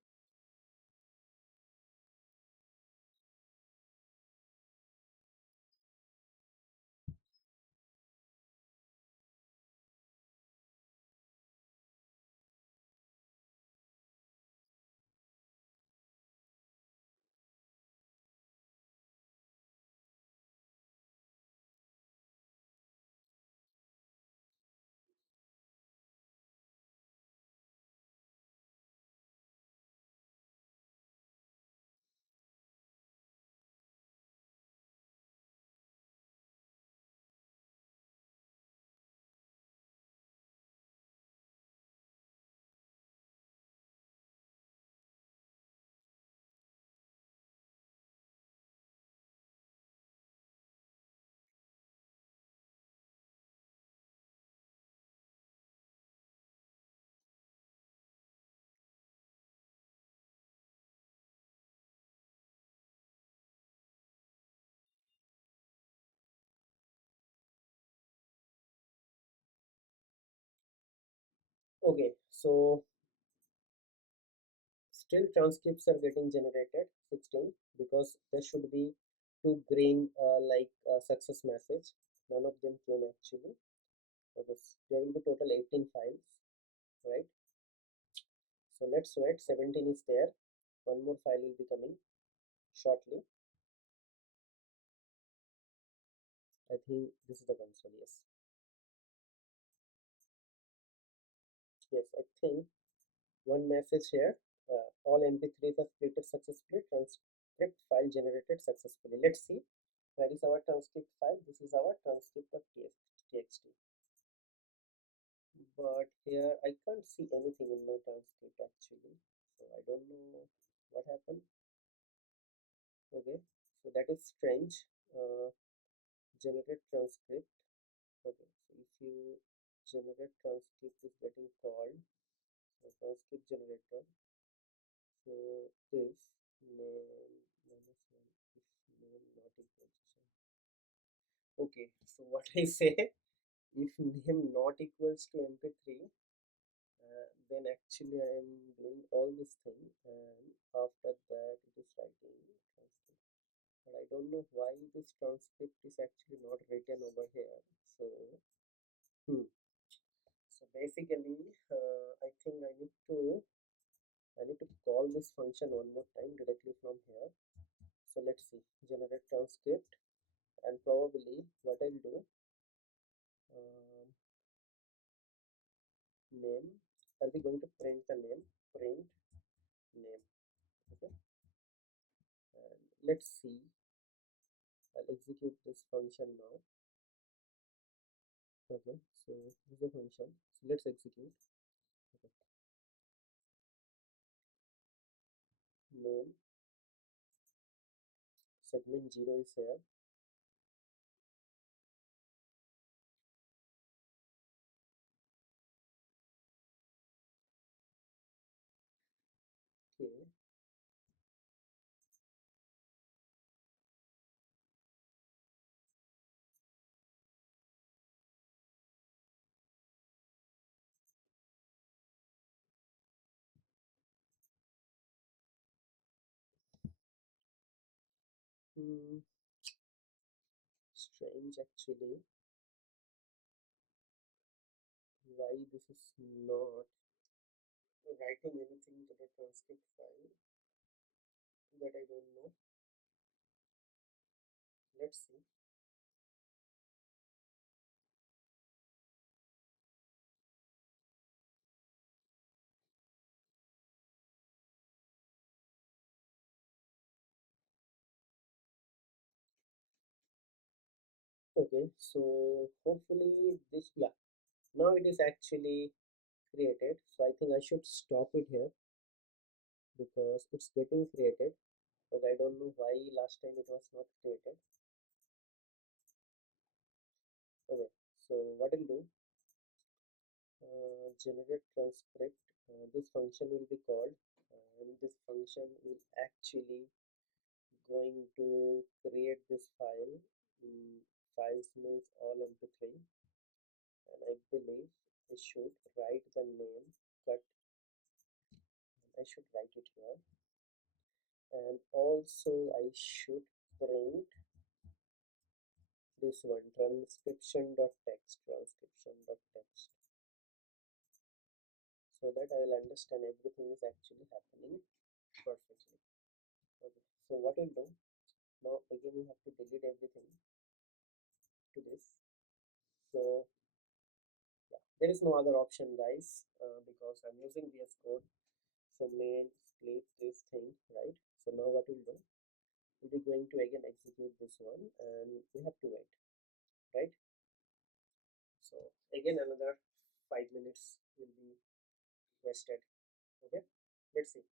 Okay. So still transcripts are getting generated 16 because there should be two green success message. None of them came actually. Okay, there will be total 18 files, right? So let's wait. 17 is there. One more file will be coming shortly. I think this is the console. Yes, yes. I think one message here. All MP3s are created successfully. Transcript file generated successfully. Let's see. Where is our transcript file? This is our transcript of txt. But here I can't see anything in my transcript actually. So I don't know what happened. Okay, so that is strange. Generate transcript. Okay, so if you generate transcript is getting called transcript generator. So this name minus one if name not equal to some. Okay, so what I say, if name not equals to mp3, then actually I am doing all this thing, and after that it is writing transcript. But I don't know why this transcript is actually not written over here. So hmm. So basically, I need to call this function one more time directly from here. So let's see, generate transcript, and probably what I'll do, um, name. I'll be going to print the name, print name. Okay, and let's see. I'll execute this function now. Okay, so this is the function. So let's execute. Okay. main segment 0 is here. Okay. Hmm, strange actually. Why this is not writing anything to the transcript file, that I don't know. Let's see. Okay, so hopefully this, yeah, now it is actually created. So I think I should stop it here because it's getting created. But I don't know why last time it was not created. Okay, so what I'll do, generate transcript. This function will be called, and this function will actually going to create this file. Files means all mp3, and I believe I should write the name, cut, I should write it here, and also I should print this one, transcription.text, so that I will understand everything is actually happening perfectly. Okay, so what we'll do now, again we have to delete everything to this. So yeah, there is no other option, guys, because I'm using VS Code. So main split this thing, right? So now what we'll do, we'll be going to again execute this one, and we have to wait, right? So again another 5 minutes will be wasted. Okay, let's see.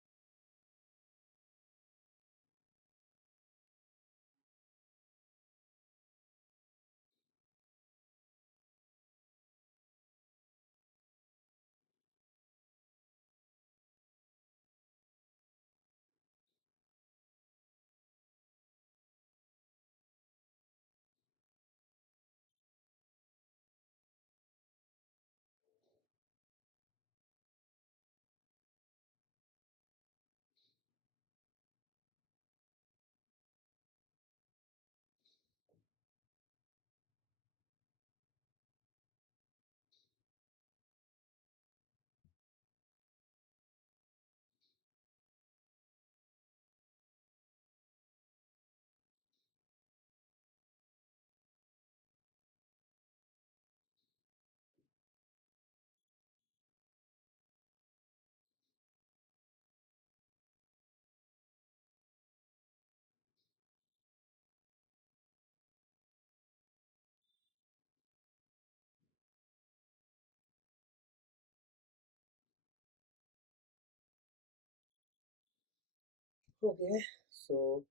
Okay, so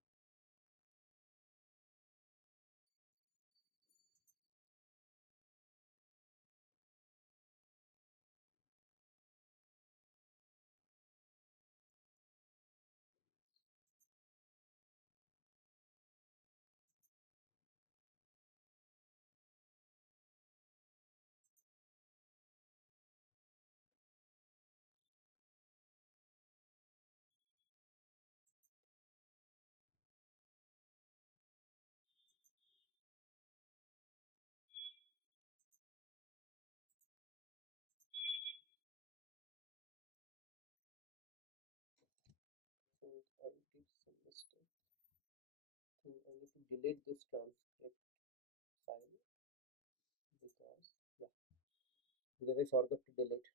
I think I did some mistake. I think I need to delete this transcript file because yeah, because I forgot to delete.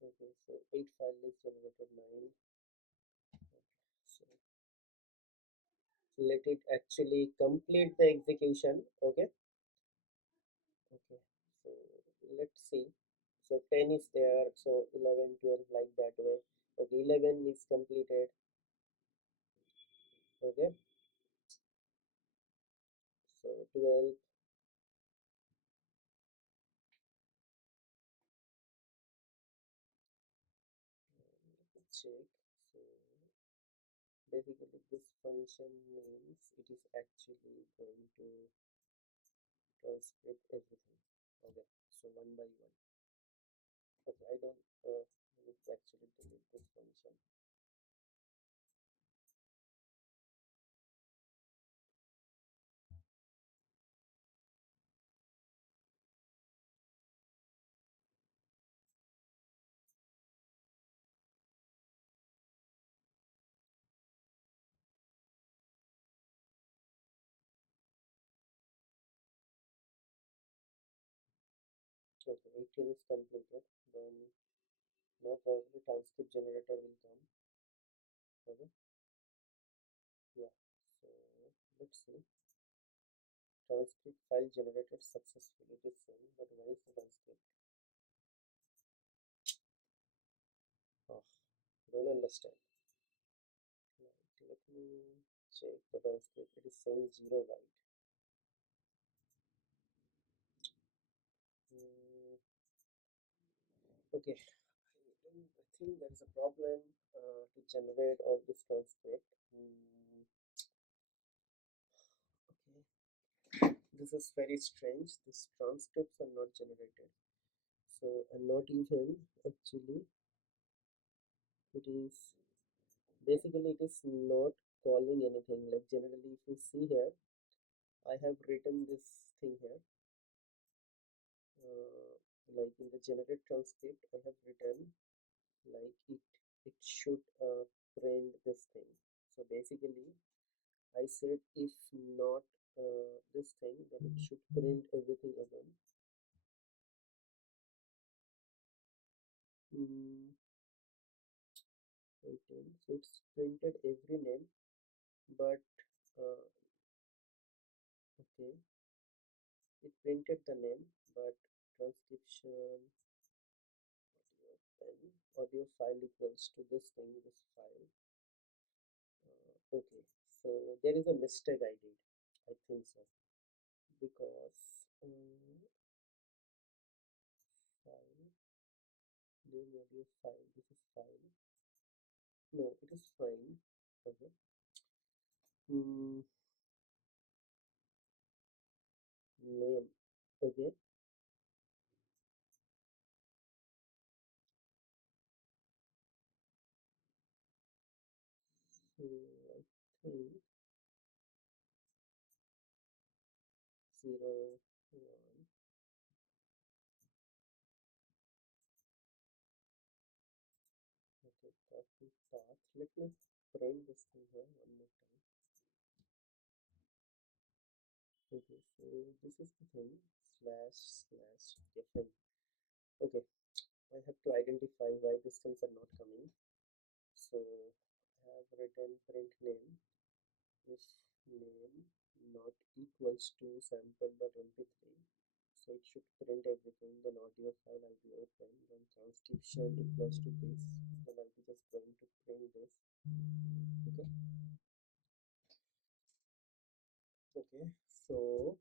Okay, so 8 file is generated 9. Okay, so let it actually complete the execution. Okay, okay, so let's see. So 10 is there, so 11, 12, like that way. Okay, 11 is completed. Okay, so 12. Let me check. So basically this function means it is actually going to transcript everything. Okay, so one by one. Okay, I don't need to actually delete this function. Okay, 18 is completed. Then now probably transcript generator will come. Okay, yeah. So let's see. Transcript file generated successfully. It is saying, but where is the transcript? Oh, don't understand. Right, let me check the transcript. It is saying 0 byte. Mm, okay, I think there is a problem to generate all this transcript. Okay, this is very strange. These transcripts are not generated. So, and not even actually, it is basically it is not calling anything. Like generally, if you see here, I have written this thing here. Like in the generate transcript, I have written like it should print this thing. So basically I said if not this thing, then it should print everything again. mm, okay, so it's printed every name, but uh, okay, it printed the name, but transcription audio, audio file equals to this thing, this file. Okay, so there is a mistake I did. I think so because file name audio file. This is file. No, it is fine. Okay. Mm, name. Okay. So I think 0 1. Okay, copy path. Let me print this thing here one more time. Okay, so this is the thing slash slash. Okay, fine. Okay, I have to identify why these things are not coming. So I have written print name if name not equals to sample by 23. So it should print everything. Then audio file I'll be open. Then transcription equals to this. Then I'll be just going to print this. Okay. Okay. So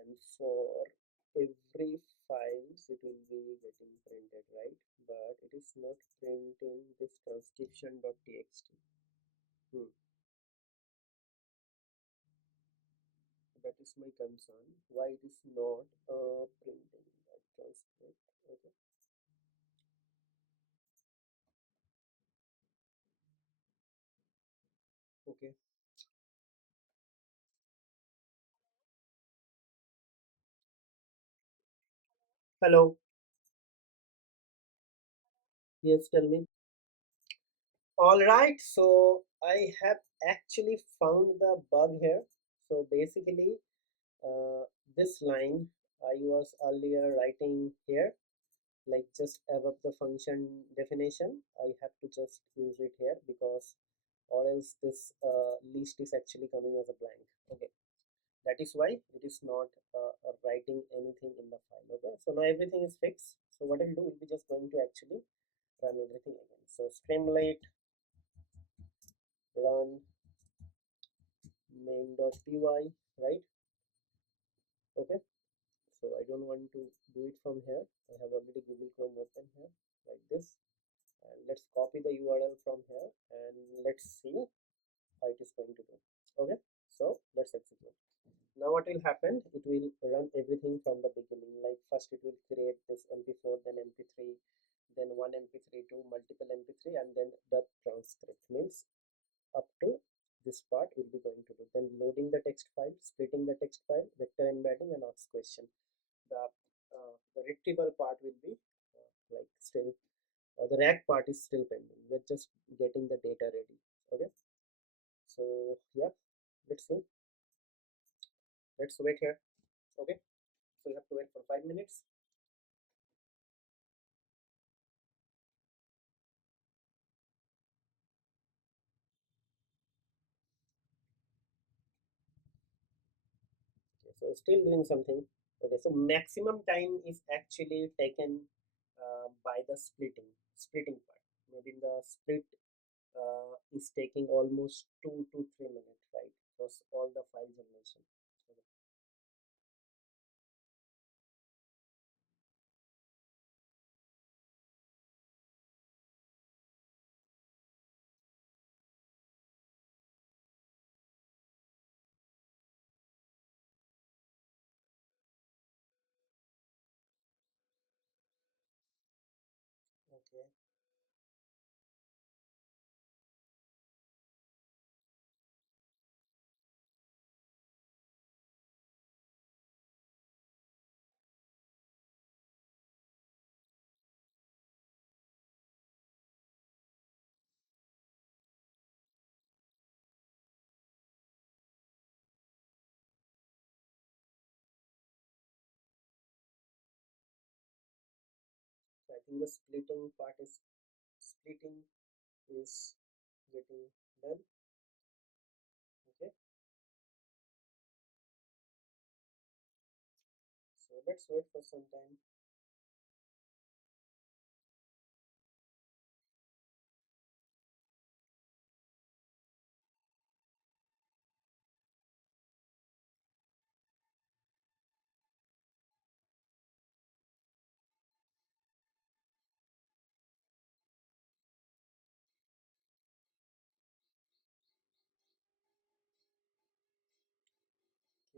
and for every files it will be getting printed, right? But it is not printing this transcription.txt. Hmm. That is my concern. Why it is not printing that transcript? Okay. Okay. Hello. Yes, tell me. All right, so I have actually found the bug here. So basically, uh, this line I was earlier writing here, like just above the function definition, I have to just use it here because, or else this list is actually coming as a blank. Okay, that is why it is not writing anything in the file. Okay, so now everything is fixed. So what I'll do will be just going to actually run everything again. So Streamlit run main.py, right? Okay. So I don't want to do it from here. I have already Google Chrome open here like this. And let's copy the URL from here and let's see how it is going to do. Okay. So let's execute. Now what will happen? It will run everything from the beginning. Like first it will create this MP4, then MP3, then one MP3 to multiple MP3, and then the transcript means up to this part will be going to do. Then loading the text file, splitting the text file, vector embedding, and ask question. The retrieval part will be like still the rack part is still pending. We're just getting the data ready. Okay. So yeah, let's see. Let's wait here. Okay. So you have to wait for 5 minutes. Okay, so still doing something. Okay, so maximum time is actually taken by the splitting part. Maybe the split is taking almost 2 to 3 minutes, right? Because all the file generation. Okay. Okay. So I think the splitting is getting done. Okay. So let's wait for some time.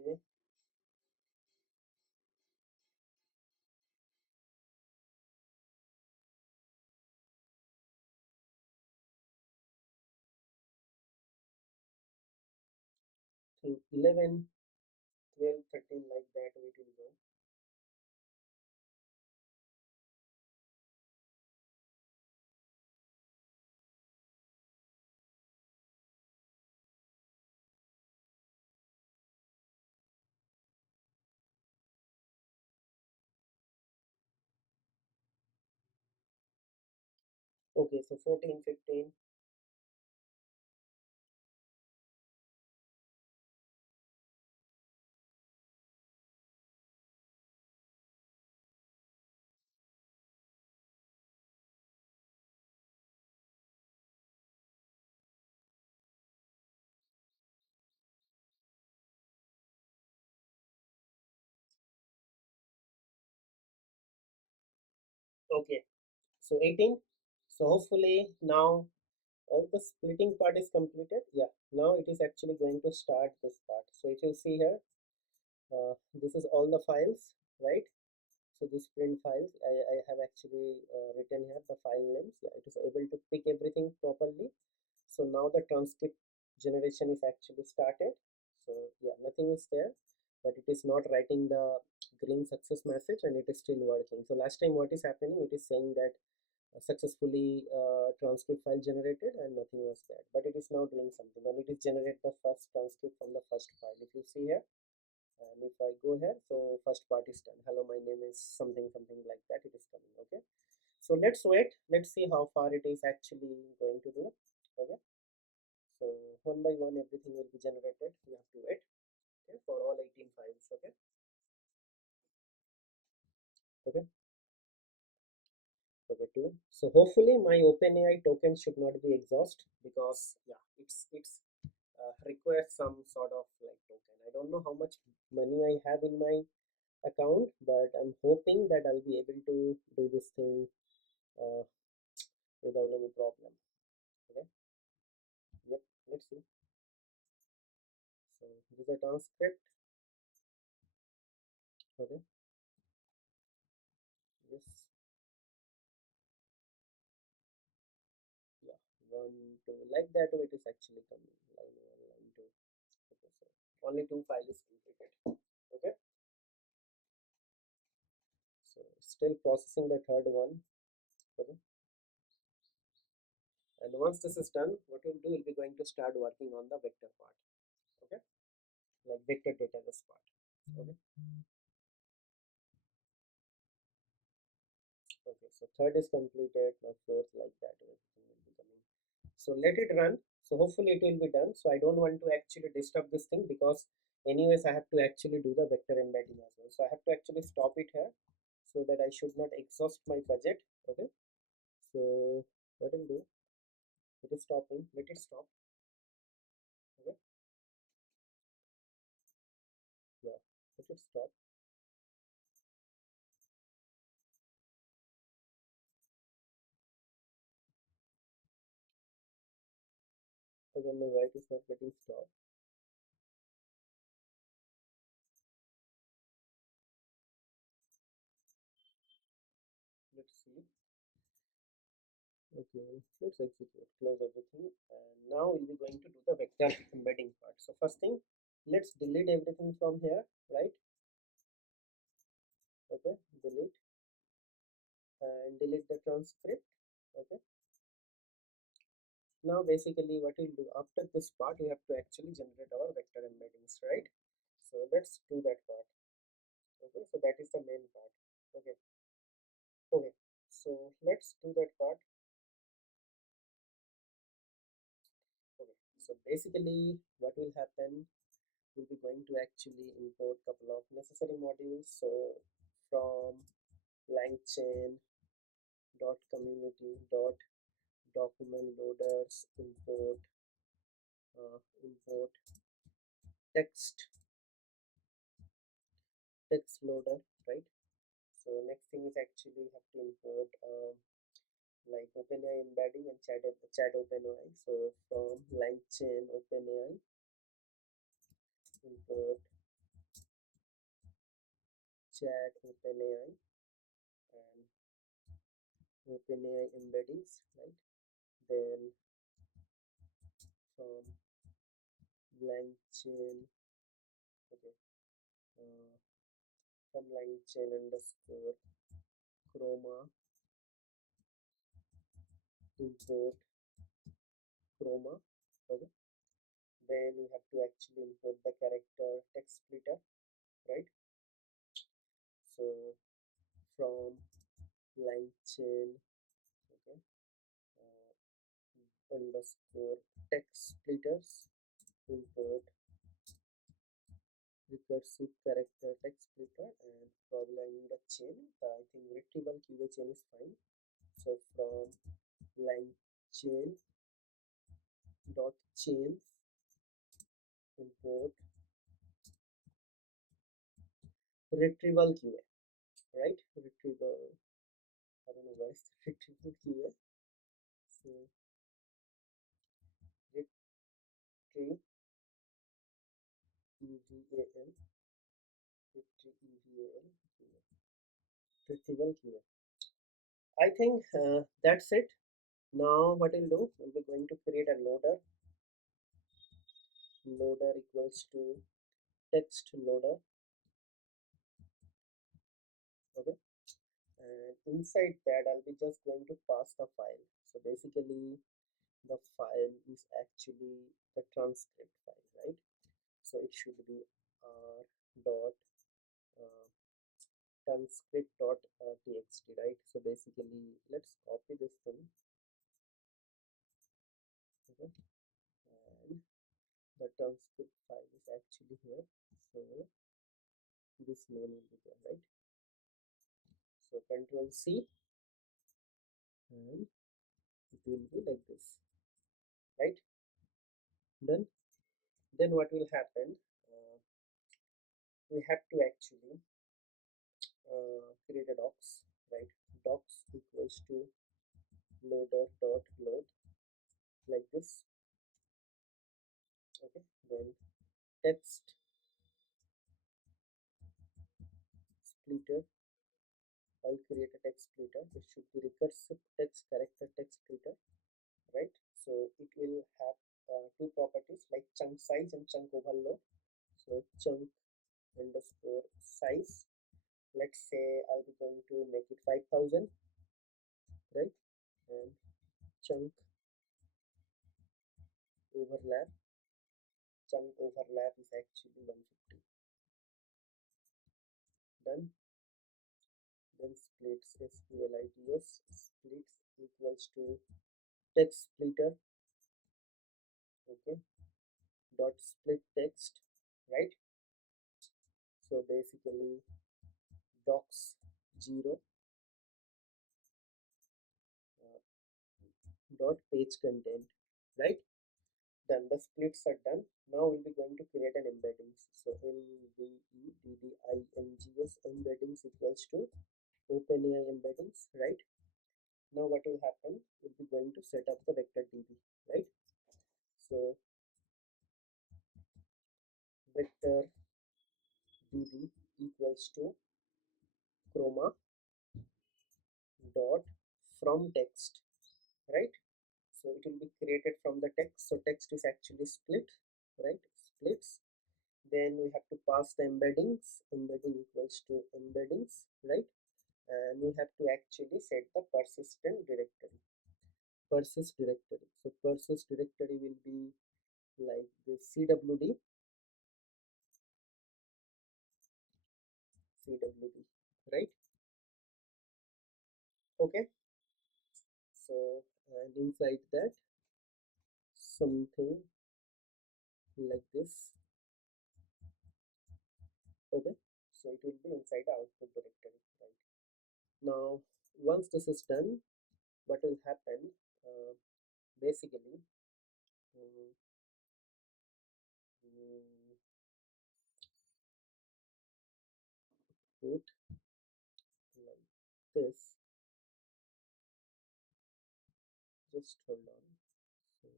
Okay. I think 11, 12, 13 like that it will go. Okay, so 14, 15. Okay, so 18. So hopefully now all the splitting part is completed. Yeah, now it is actually going to start this part. So if you see here, this is all the files, right? So this print files, I have actually written here the file names. Yeah, it is able to pick everything properly. So now the transcript generation is actually started. So yeah, nothing is there, but it is not writing the green success message and it is still working. So last time what is happening, it is saying that successfully transcript file generated and nothing was there, but it is now doing something and it is generate the first transcript from the first file. If you see here, and if I go here, so first part is done. Hello, my name is something something like that. It is coming. Okay, so let's wait. Let's see how far it is actually going to do. Okay, so one by one everything will be generated. We have to wait, okay, for all 18 files. Okay. Okay. Okay, to. So hopefully my OpenAI token should not be exhaust, because yeah, it's requires some sort of like token. I don't know how much money I have in my account, but I'm hoping that I'll be able to do this thing uh, without any problem. Okay, yep, let's see. So this is a transcript. Okay, yes, yeah, one, two, like that way it is actually coming. Line one, line two. Okay, so only two files is completed. Okay, so still processing the third one. Okay, and once this is done, what we'll do, we'll be going to start working on the vector part. Okay, like vector database part. Okay, okay, so third is completed. Now fourth, like that everything will be coming. So let it run. So hopefully it will be done. So I don't want to actually disturb this thing, because anyways I have to actually do the vector embedding as well. So I have to actually stop it here, so that I should not exhaust my budget. Okay, so what I'll do, it is stopping, let it stop. Okay, yeah, let it stop. I don't know why it is not getting stopped. Let's see. Okay, let's execute, close everything, and now we'll be going to do the vector embedding part. So first thing, let's delete everything from here, right? Okay, delete, and delete the transcript. Okay, now basically what we'll do after this part, we have to actually generate our vector embeddings, right? So let's do that part. Okay, so that is the main part. Okay, okay, so let's do that part. Okay, so basically what will happen, we'll be going to actually import couple of necessary modules. So from LangChain dot community dot document loaders import text text loader, right? So next thing is actually have to import like OpenAI embedding and chat OpenAI. So from LangChain OpenAI import chat OpenAI and OpenAI embeddings, right? Then from LangChain, okay, uh, from LangChain underscore chroma import chroma, okay. Then you have to actually import the character text splitter, right? So from LangChain, okay, underscore text splitters import recursive character text splitter, and probably I need a chain. I think retrieval QA chain is fine. So from LangChain dot chains import retrieval QA, right? Retrieval. I don't know why it's the retrieval QA. So retrieve EVAL retrieve EVAL retrieval QA. I think that's it. Now what we'll do, we'll be going to create a loader equals to text loader, okay, and inside that I'll be just going to pass the file. So basically the file is actually the transcript file, right? So it should be r dot uh, transcript dot txt, right? So basically let's copy this thing, okay, and the transcript file is actually here. So this name will be there, right? So control C, and it will be like this, right? Then what will happen, we have to actually create a docs, right? Docs equals to loader dot load, like this. Okay, then text splitter, I'll create a text splitter. It should be recursive text character text splitter, right? So it will have two properties like chunk size and chunk overload. So chunk underscore size, let's say I'll be going to make it 5000, right? And chunk overlap, chunk overlap is actually 150. Done. Then splits splits splits equals to text splitter, okay, dot split text, right? So basically docs 0 uh, dot page content, right? Done. The splits are done. Now we'll be going to create an embeddings. So mveddings embeddings equals to OpenAI embeddings, right? Now what will happen, we'll be going to set up the vector db, right? So vector db equals to chroma dot from text, right? So it will be created from the text. So text is actually split, right? Splits. Then we have to pass the embeddings. Embedding equals to embeddings, right? And we have to actually set the persistent directory. Persist directory. So persist directory will be like the cwd, right? Okay. So and inside that something like this. Okay. So it will be inside the output directory, right? Now once this is done, what will happen? Basically, mm, mm, put like this. Just hold on. So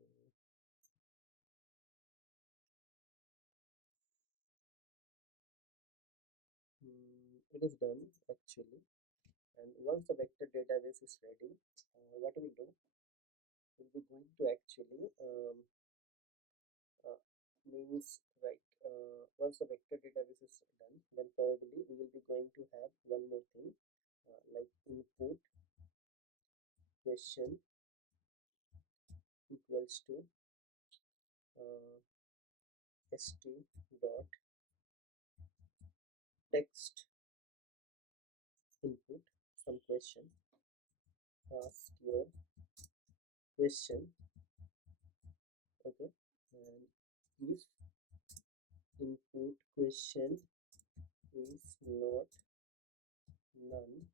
it is done actually. And once the vector database is ready, what we'll do, we'll be going to actually uh, means right. Once the vector database is done, then probably we will be going to have one more thing, like input question equals to st dot text input some question, ask your question, okay, and if input question is not none,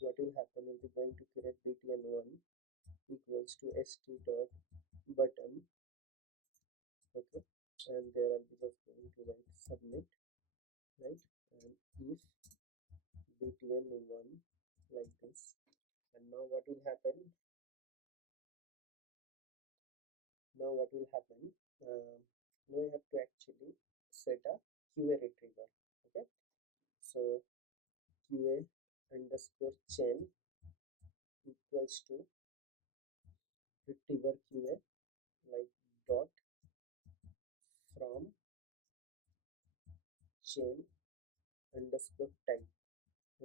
what will happen, we'll be going to create btn1 equals to st dot button, okay, and there I'll be just going to write submit, right? And if btn1 like this, and now what will happen, um, now I have to actually set a qa retriever, okay? So qa underscore chain equals to retriever qa, like dot from chain underscore type,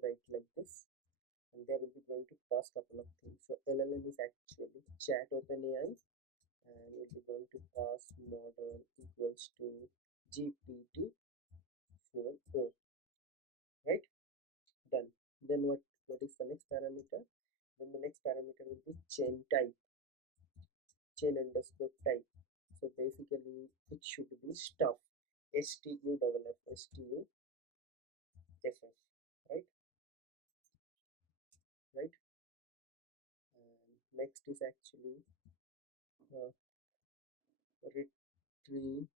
right? Like this. And there will be going to pass couple of things. So llm is actually chat OpenAI, and we'll be going to pass model equals to GPT-4o, right? Done. Then what is the next parameter? Then the next parameter will be chain type, chain underscore type. So basically it should be stuff, stuff, stuff, right? next is actually uh, retriever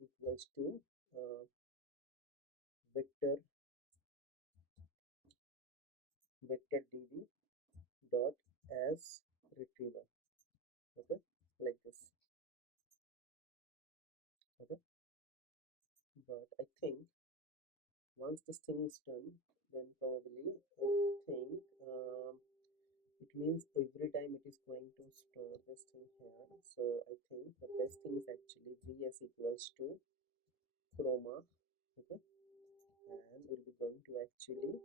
equals to uh, vector vector db dot as retriever. Okay, like this. Okay, but I think once this thing is done, then probably I think it means every time it is going to store this thing here. So I think the best thing is actually vs equals to chroma. Okay, and we'll be going to actually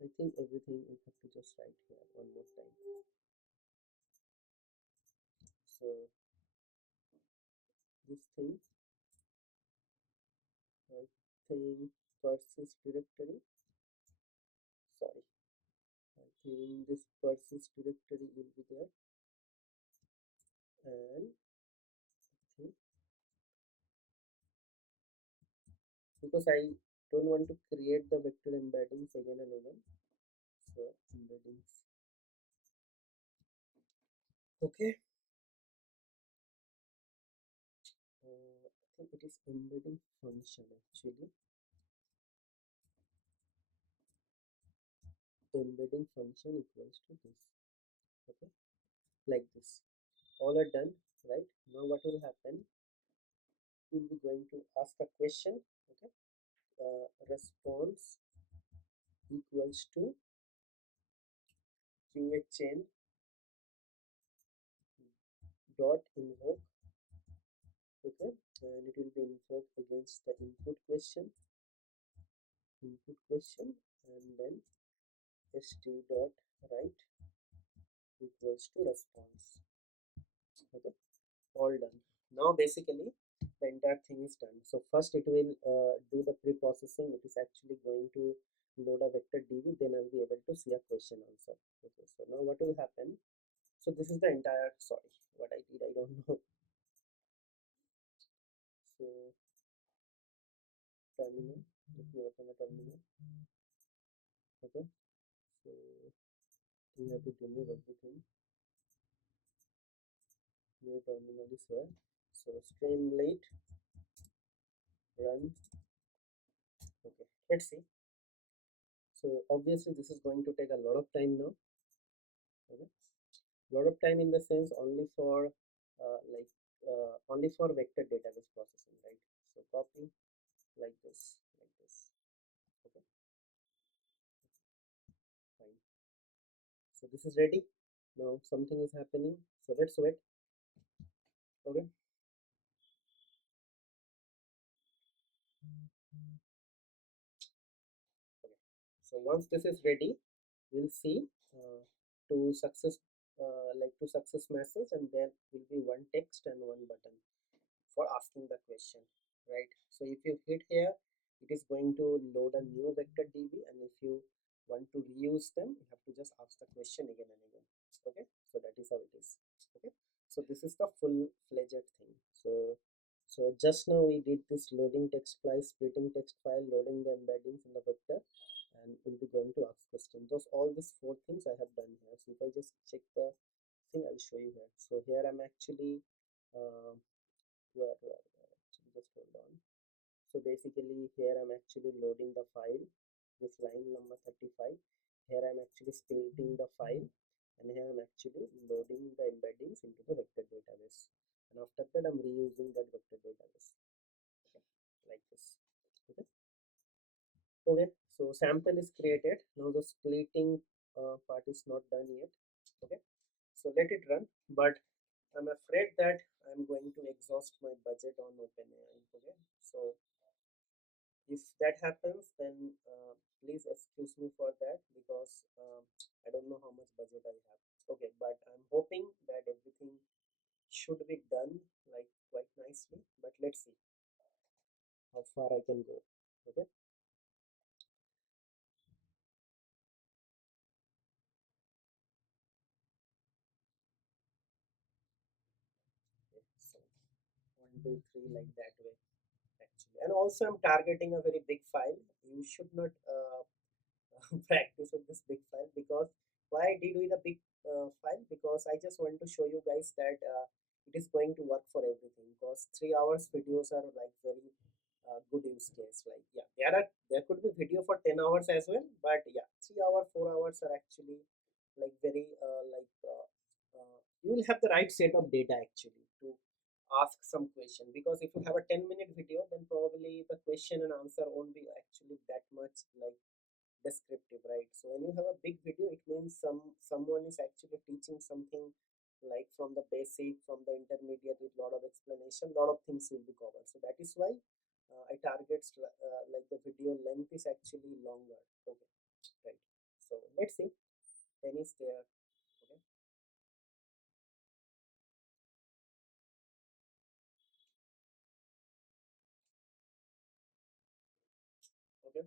I think everything we have to just write here one more time. So this thing, I think persist directory, sorry, I think this persist directory will be there, and I think because I don't want to create the vector embeddings again and again, so embeddings. Okay, I think it is embedding function actually. Embedding function equals to this. Okay, like this. All are done, right? Now what will happen? We'll be going to ask a question. Okay, response equals to QHN dot invoke. Okay, and it will be invoked against the input question, and then st dot write equals to response. Okay, all done. Now basically the entire thing is done. So first it will do the pre-processing. It is actually going to load a vector db, then I'll be able to see a question answer. Okay, so now what will happen? So this is the entire, sorry, what I did I don't know. So terminal, let me open the terminal. Okay, so we have to remove everything. New terminal is here. So Streamlit run. Okay, let's see. So obviously this is going to take a lot of time now. Okay, lot of time in the sense only for only for vector database processing, right? So copy like this, like this. Okay, fine. So this is ready. Now something is happening. So let's wait. Okay. Okay. So once this is ready, we'll see to success to success message, and there will be one text and one button for asking the question, right? So if you hit here, it is going to load a new vector db, and if you want to reuse them, you have to just ask the question again and again. Okay, so that is how it is. Okay, so this is the full-fledged thing. So just now we did this loading text file, splitting text file, loading the embeddings in the vector, and we'll be going to ask question. Those all these four things I have done here. So if I just check the thing, I'll show you here. So here I'm actually uh, where actually just hold on. So basically here I'm actually loading the file, this line number 35. Here I'm actually splitting the file, and here I'm actually loading the embeddings into the vector database, and after that I'm reusing that vector database. Okay, like this. Okay, okay, so sample is created. Now the splitting part is not done yet. Okay, so let it run, but I'm afraid that I'm going to exhaust my budget on OpenAI. Okay, so if that happens, then please excuse me for that, because I don't know how much budget I have. Okay, but I'm hoping that everything should be done like quite nicely, but let's see how far I can go. Okay, okay, so 1 2 3 like that way actually, and also I'm targeting a very big file. You should not practice with this big file. Because why I did with a big file, because I just want to show you guys that it is going to work for everything. Because 3 hours videos are like very good use case. Like, yeah, there could be video for 10 hours as well, but yeah, 3 hour 4 hours are actually like very you will have the right set of data actually to ask some question. Because if you have a 10-minute video, then probably the question and answer won't be actually that much like descriptive, right? So when you have a big video, it means someone is actually teaching something like from the basic, from the intermediate, with lot of explanation, lot of things will be covered. So that is why I targets like the video length is actually longer. Okay, right. So let's see. Then is there. Okay, okay,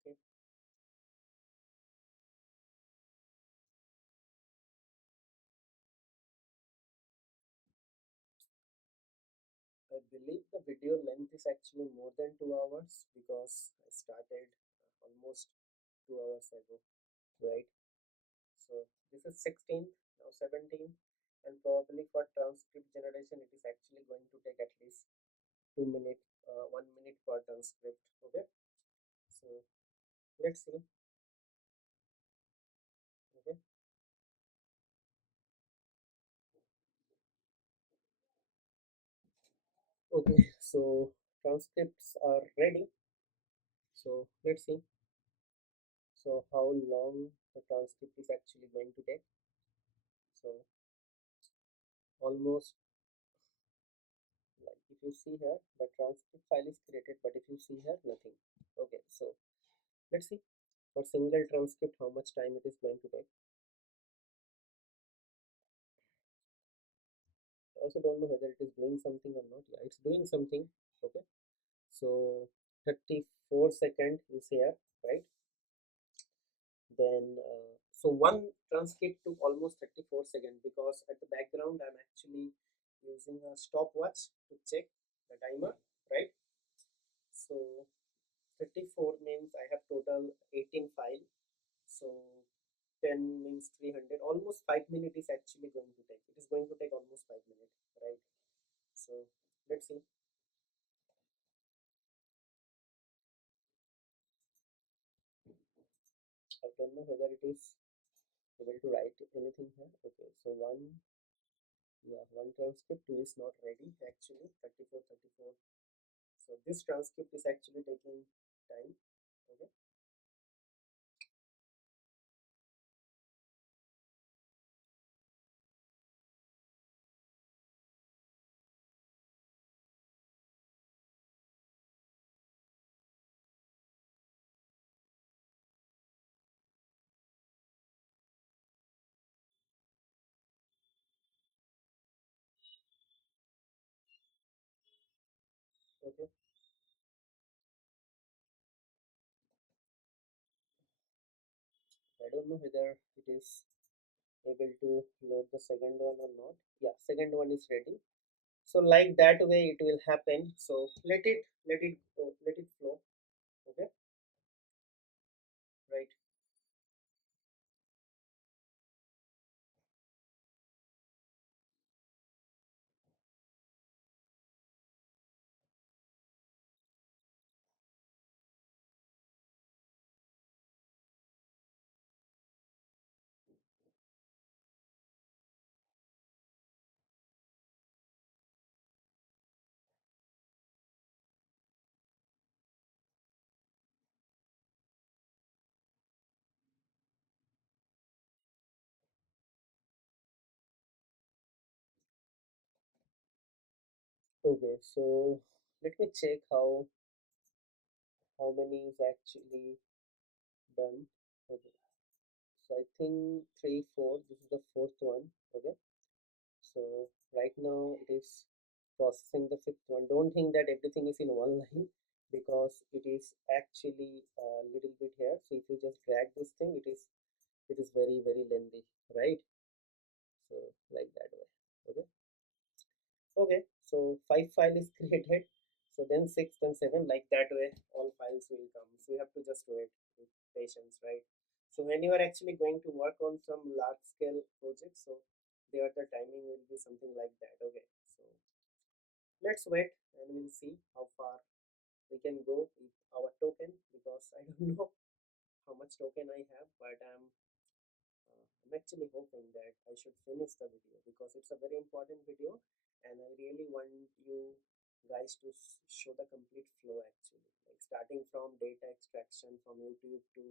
okay. I believe the video length is actually more than 2 hours, because I started almost 2 hours ago, right? So this is 16, now 17, and probably for transcript generation, it is actually going to take at least 2 minutes, 1 minute per transcript. Okay, so let's see. Okay, okay, so transcripts are ready. So let's see. So how long the transcript is actually going to take. So almost, like if you see here, the transcript file is created, but if you see here, nothing. Okay, so let's see for single transcript how much time it is going to take. I also don't know whether it is doing something or not. Yeah, it's doing something. Okay, so 34 second is here, right? Then so one transcript took almost 34 seconds, because at the background I'm actually using a stopwatch to check the timer, right? So 34 means I have total 18 file. So 10 means 300. Almost 5 minutes is actually going to take. It is going to take almost 5 minutes, right? So let's see. I don't know whether it is able to write anything here. Okay, so one, yeah, one transcript, two is not ready actually. 34, 34. So this transcript is actually taking time. Okay, okay. I don't know whether it is able to load the second one or not. Yeah, second one is ready. So like that way it will happen. So let it go, let it flow. Okay, right. Okay, so let me check how many is actually done. Okay, so I think three, four. This is the fourth one. Okay, so right now it is processing the fifth one. Don't think that everything is in one line, because it is actually a little bit here. So if you just drag this thing, it is very very lengthy, right? So like that way. Okay. Okay, so five file is created. So then six and seven, like that way, all files will come. So you have to just wait with patience, right? So when you are actually going to work on some large scale projects, so there the timing will be something like that. Okay, so let's wait and we'll see how far we can go with our token, because I don't know how much token I have, but I'm actually hoping that I should finish the video, because it's a very important video and I really want you guys to show the complete flow actually, like starting from data extraction from YouTube to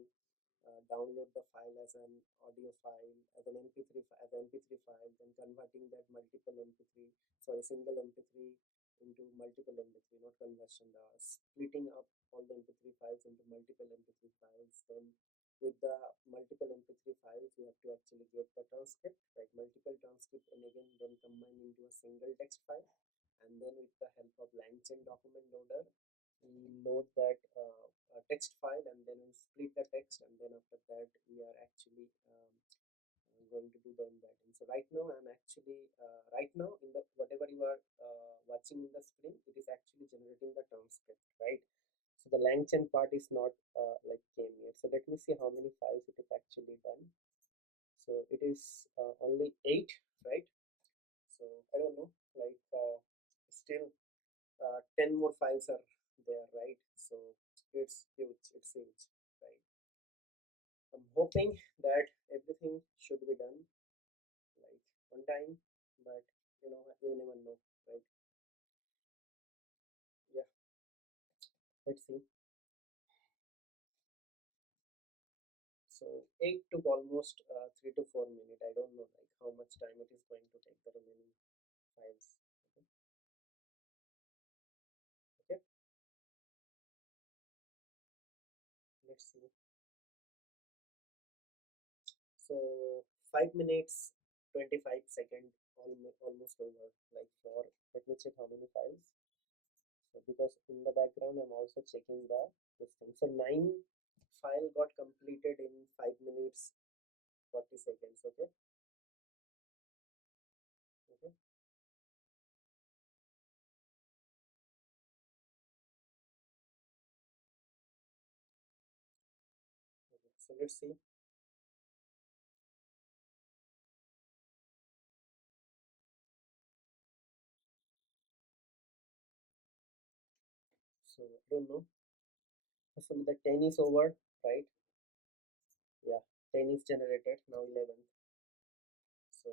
download the file as an audio file, as an mp3 as an mp3 file, then converting that multiple mp3, sorry, single mp3 into multiple mp3, not conversion, splitting up all the mp3 files into multiple mp3 files. Then with the multiple mp3 files you have to actually get the transcript, right, multiple transcript, and again then combine into a single text file. And then with the help of LangChain document loader, we load that text file, and then we split the text, and then after that we are actually going to do the embedding. So right now I'm actually right now in the whatever you are watching in the screen, it is actually generating the transcript, right? So the LangChain part is not like came yet. So let me see how many files it is actually done. So it is only 8, right? So I don't know, like still 10 more files are there, right? So it's huge, it's huge, right? I'm hoping that everything should be done like on time, but you never know, right? Yeah, let's see. So 8 took almost 3 to 4 minutes. I don't know like how much time it is going to take the remaining files. Okay, okay, let's see. So 5 minutes 25 seconds, almost over. Like for, let me check how many files. So because in the background I'm also checking the this thing. So 9 file got completed in 5 minutes 40 seconds. Okay, okay, okay. So let's see. So I don't know. Hopefully the 10 is over, right? Yeah, 10 is generated now. 11. So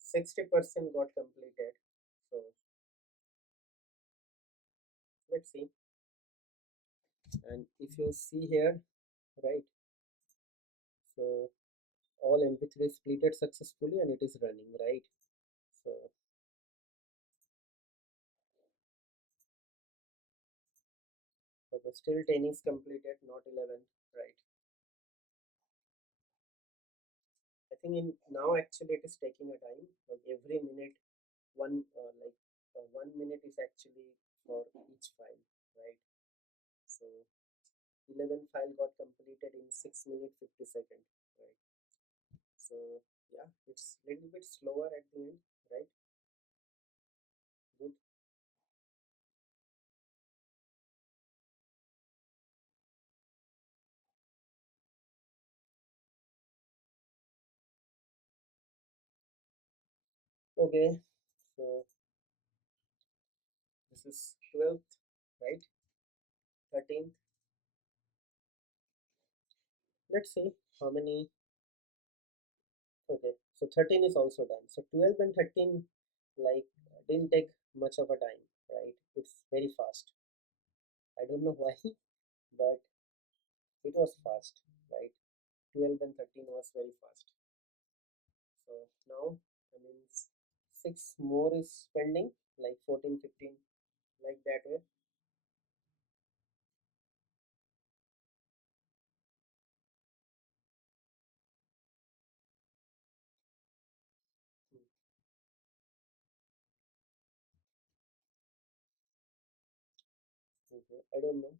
60% got completed. So let's see. And if you see here, right? So all mp3 splitted successfully and it is running, right? So the still 10 is completed, not 11, right? I think in now actually it is taking a time, like every minute one, like 1 minute is actually for each file, right? So 11 file got completed in 6 minutes 50 seconds, right? So yeah, it's little bit slower at the end, right? Good. Okay, so this is 12th, right? 13th. Let's see how many. Okay, so 13 is also done. So 12 and 13 like didn't take much of a time, right? It's very fast. I don't know why, but it was fast, right? 12 and 13 was very fast. So now, I mean, six more is pending, like 14, 15, like that way. here. I don't know.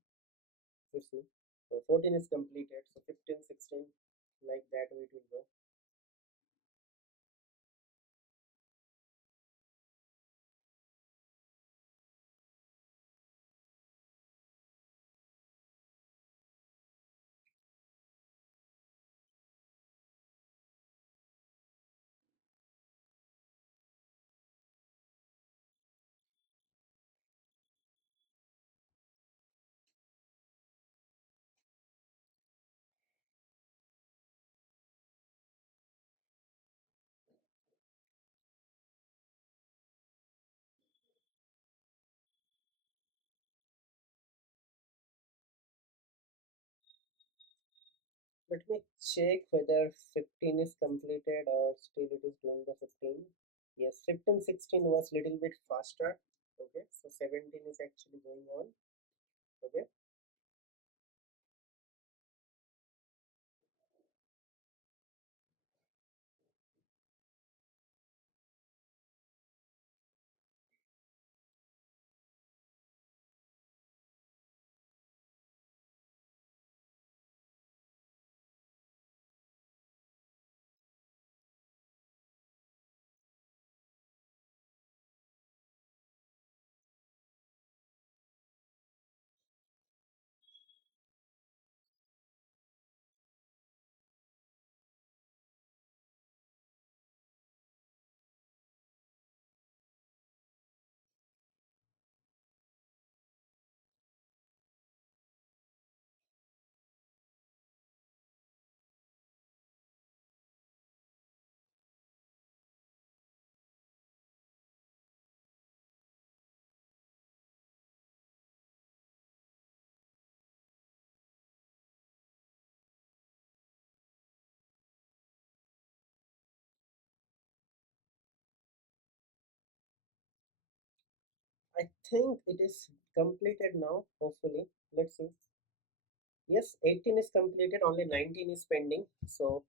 Let's see. So 14 is completed. So 15, 16, like that way it will go. Let me check whether 15 is completed or still it is doing the 15. Yes, 15, 16 was little bit faster. Okay, so 17 is actually going on. Okay, I think it is completed now, hopefully. Let's see. Yes, 18 is completed, only 19 is pending. So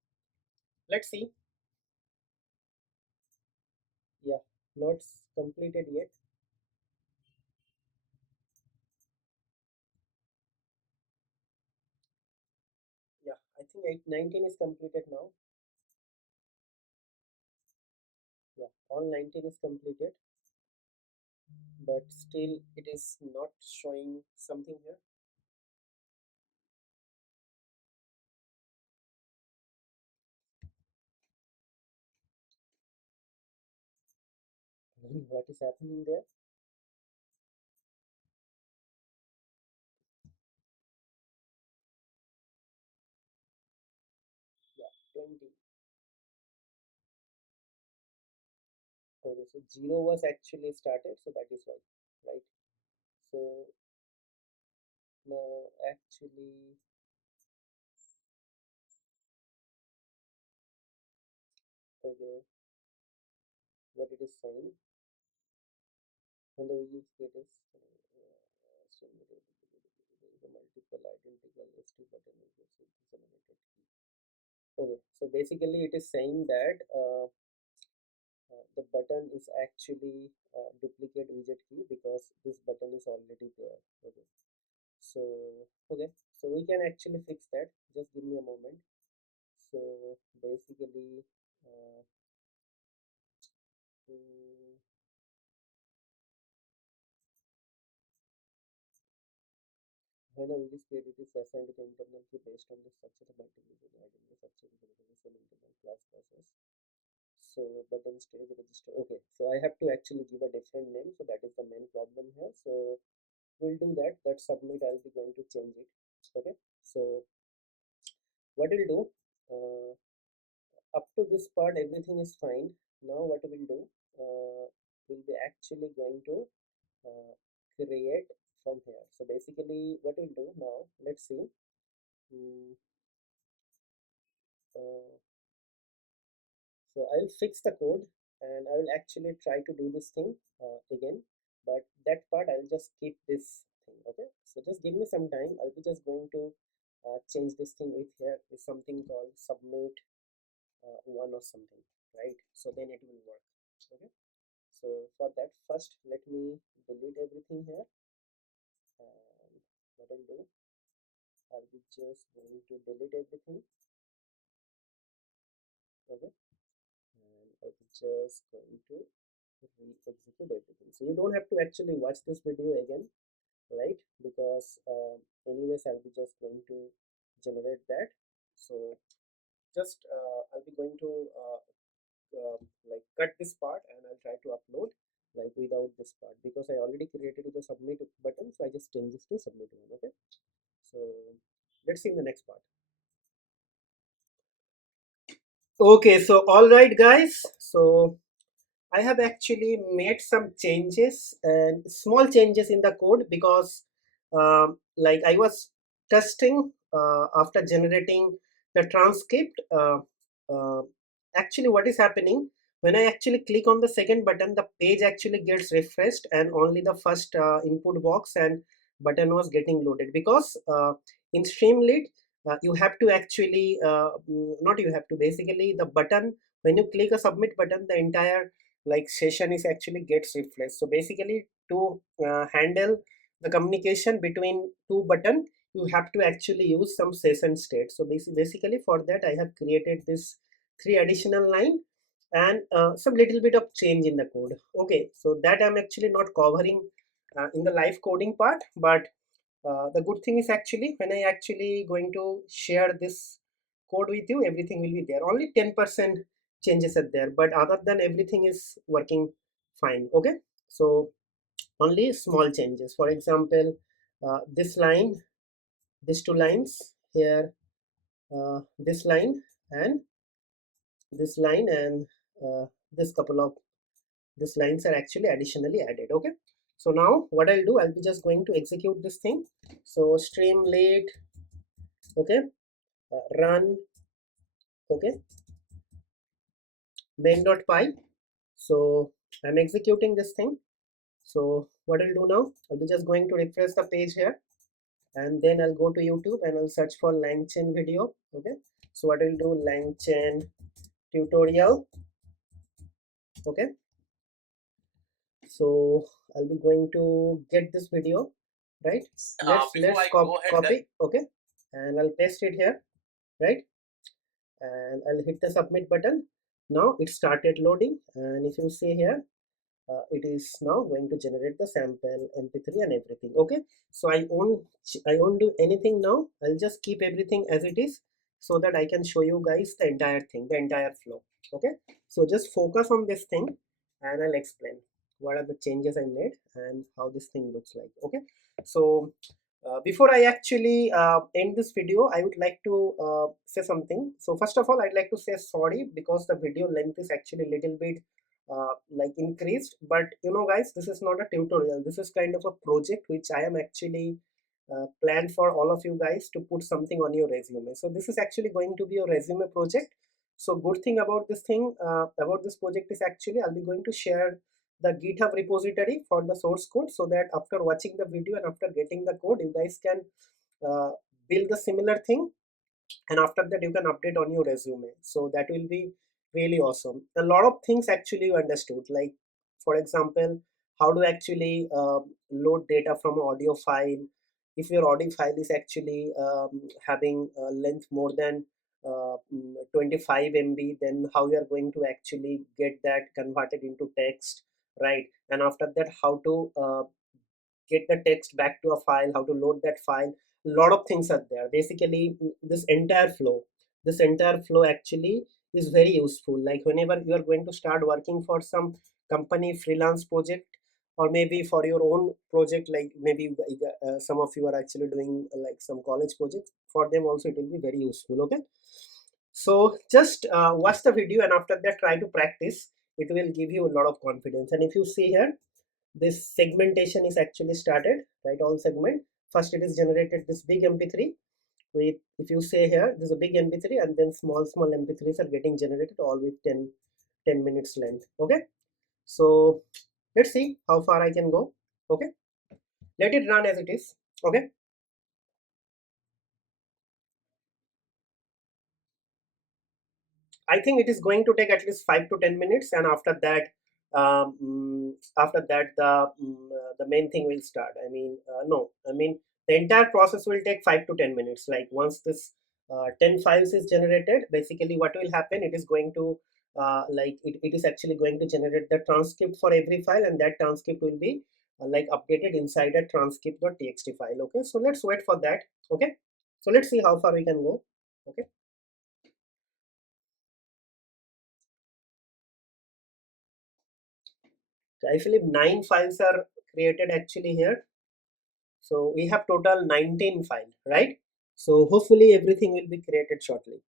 let's see. Yeah, not completed yet. Yeah, I think 19 is completed now. Yeah, all 19 is completed, but still it is not showing something here. What is happening there? Yeah, 20. Okay, so 0 was actually started, so that is why, right? So now actually, okay, what it is saying, when the use status, so there is a multiple identical ST button is disseminated key. Okay, so basically it is saying that the button is actually duplicate widget key because this button is already there. Okay, so okay, so we can actually fix that. Just give me a moment. So basically, uh, mm, when a widget created is assigned to the internal key based on the structure of multiple identity structure is an internal class process. So button stage register. Okay, so I have to actually give a different name. So that is the main problem here. So we'll do that. That submit, I'll be going to change it. Okay, so what we'll do, up to this part everything is fine. Now what we'll do, we'll be actually going to uh, create from here. So basically what we'll do now, let's see. Mm, uh, so I'll fix the code and I will actually try to do this thing again, but that part I'll just keep this thing. Okay, so just give me some time. I'll be just going to change this thing with here is something called submit one or something, right? So then it will work. Okay, so for that, first let me delete everything here, what I'll do, I'll be just going to delete everything. Okay, and I'll be just going to re-execute everything. So you don't have to actually watch this video again, right? Because anyways, I'll be just going to generate that. So just I'll be going to like cut this part, and I'll try to upload like without this part, because I already created the submit button, so I just change this to submit one. Okay, so let's see in the next part. Okay, so all right guys, so I have actually made some changes and small changes in the code, because like I was testing after generating the transcript. Uh, Actually, what is happening when I actually click on the second button, the page actually gets refreshed and only the first input box and button was getting loaded, because in Streamlit you have to actually not you have to, basically the button, when you click a submit button, the entire like session is actually gets refreshed. So basically, to handle the communication between two button, you have to actually use some session state. So basically for that I have created this three additional line and some little bit of change in the code. Okay, so that I'm actually not covering in the live coding part, but the good thing is actually when I actually going to share this code with you, everything will be there. Only 10% changes are there, but other than everything is working fine. Okay, so only small changes. For example, this line, these two lines here, this line and this line, and this couple of these lines are actually additionally added. Okay, so now what I'll do, I'll be just going to execute this thing. So Streamlit, okay, run, okay, main.py. So I'm executing this thing. So what I'll do now, I'll be just going to refresh the page here, and then I'll go to YouTube and I'll search for LangChain video. Okay, so what I'll do, LangChain tutorial. Okay, so I'll be going to get this video, right? Let's copy. Okay, and I'll paste it here, right? And I'll hit the submit button. Now it started loading, and if you see here, it is now going to generate the sample mp3 and everything. Okay, so I won't do anything now. I'll just keep everything as it is, so that I can show you guys the entire thing, the entire flow. Okay, so just focus on this thing and I'll explain what are the changes I made and how this thing looks like. Okay, so before I actually end this video, I would like to say something. So first of all, I'd like to say sorry, because the video length is actually a little bit like increased. But you know guys, this is not a tutorial, this is kind of a project which I am actually planned for all of you guys to put something on your resume. So this is actually going to be a resume project. So good thing about this thing, about this project is actually I'll be going to share the GitHub repository for the source code, so that after watching the video and after getting the code, you guys can uh, build the similar thing, and after that you can update on your resume. So that will be really awesome. A lot of things actually you understood, like for example, how to actually load data from an audio file. If your audio file is actually having a length more than 25 MB, then how you are going to actually get that converted into text, right? And after that, how to get the text back to a file, how to load that file. A lot of things are there. Basically, this entire flow actually is very useful. Like whenever you are going to start working for some company freelance project, or maybe for your own project, like maybe some of you are actually doing like some college projects, for them also it will be very useful. Okay, so just watch the video and after that try to practice. It will give you a lot of confidence. And if you see here, this segmentation is actually started, right? All segment, first it is generated this big mp3 with, if you say here, there's a big mp3, and then small mp3s are getting generated all with 10 minutes length. Okay, so let's see how far I can go. Okay, let it run as it is. Okay, I think it is going to take at least 5 to 10 minutes, and after that the main thing will start. I mean, no, I mean The entire process will take 5 to 10 minutes. Like once this 10 files is generated, basically what will happen, it is going to it is actually going to generate the transcript for every file, and that transcript will be like updated inside a transcript.txt file. Okay, so let's wait for that. Okay, so let's see how far we can go. Okay, so I believe 9 files are created actually here. So we have total 19 file, right? So hopefully everything will be created shortly.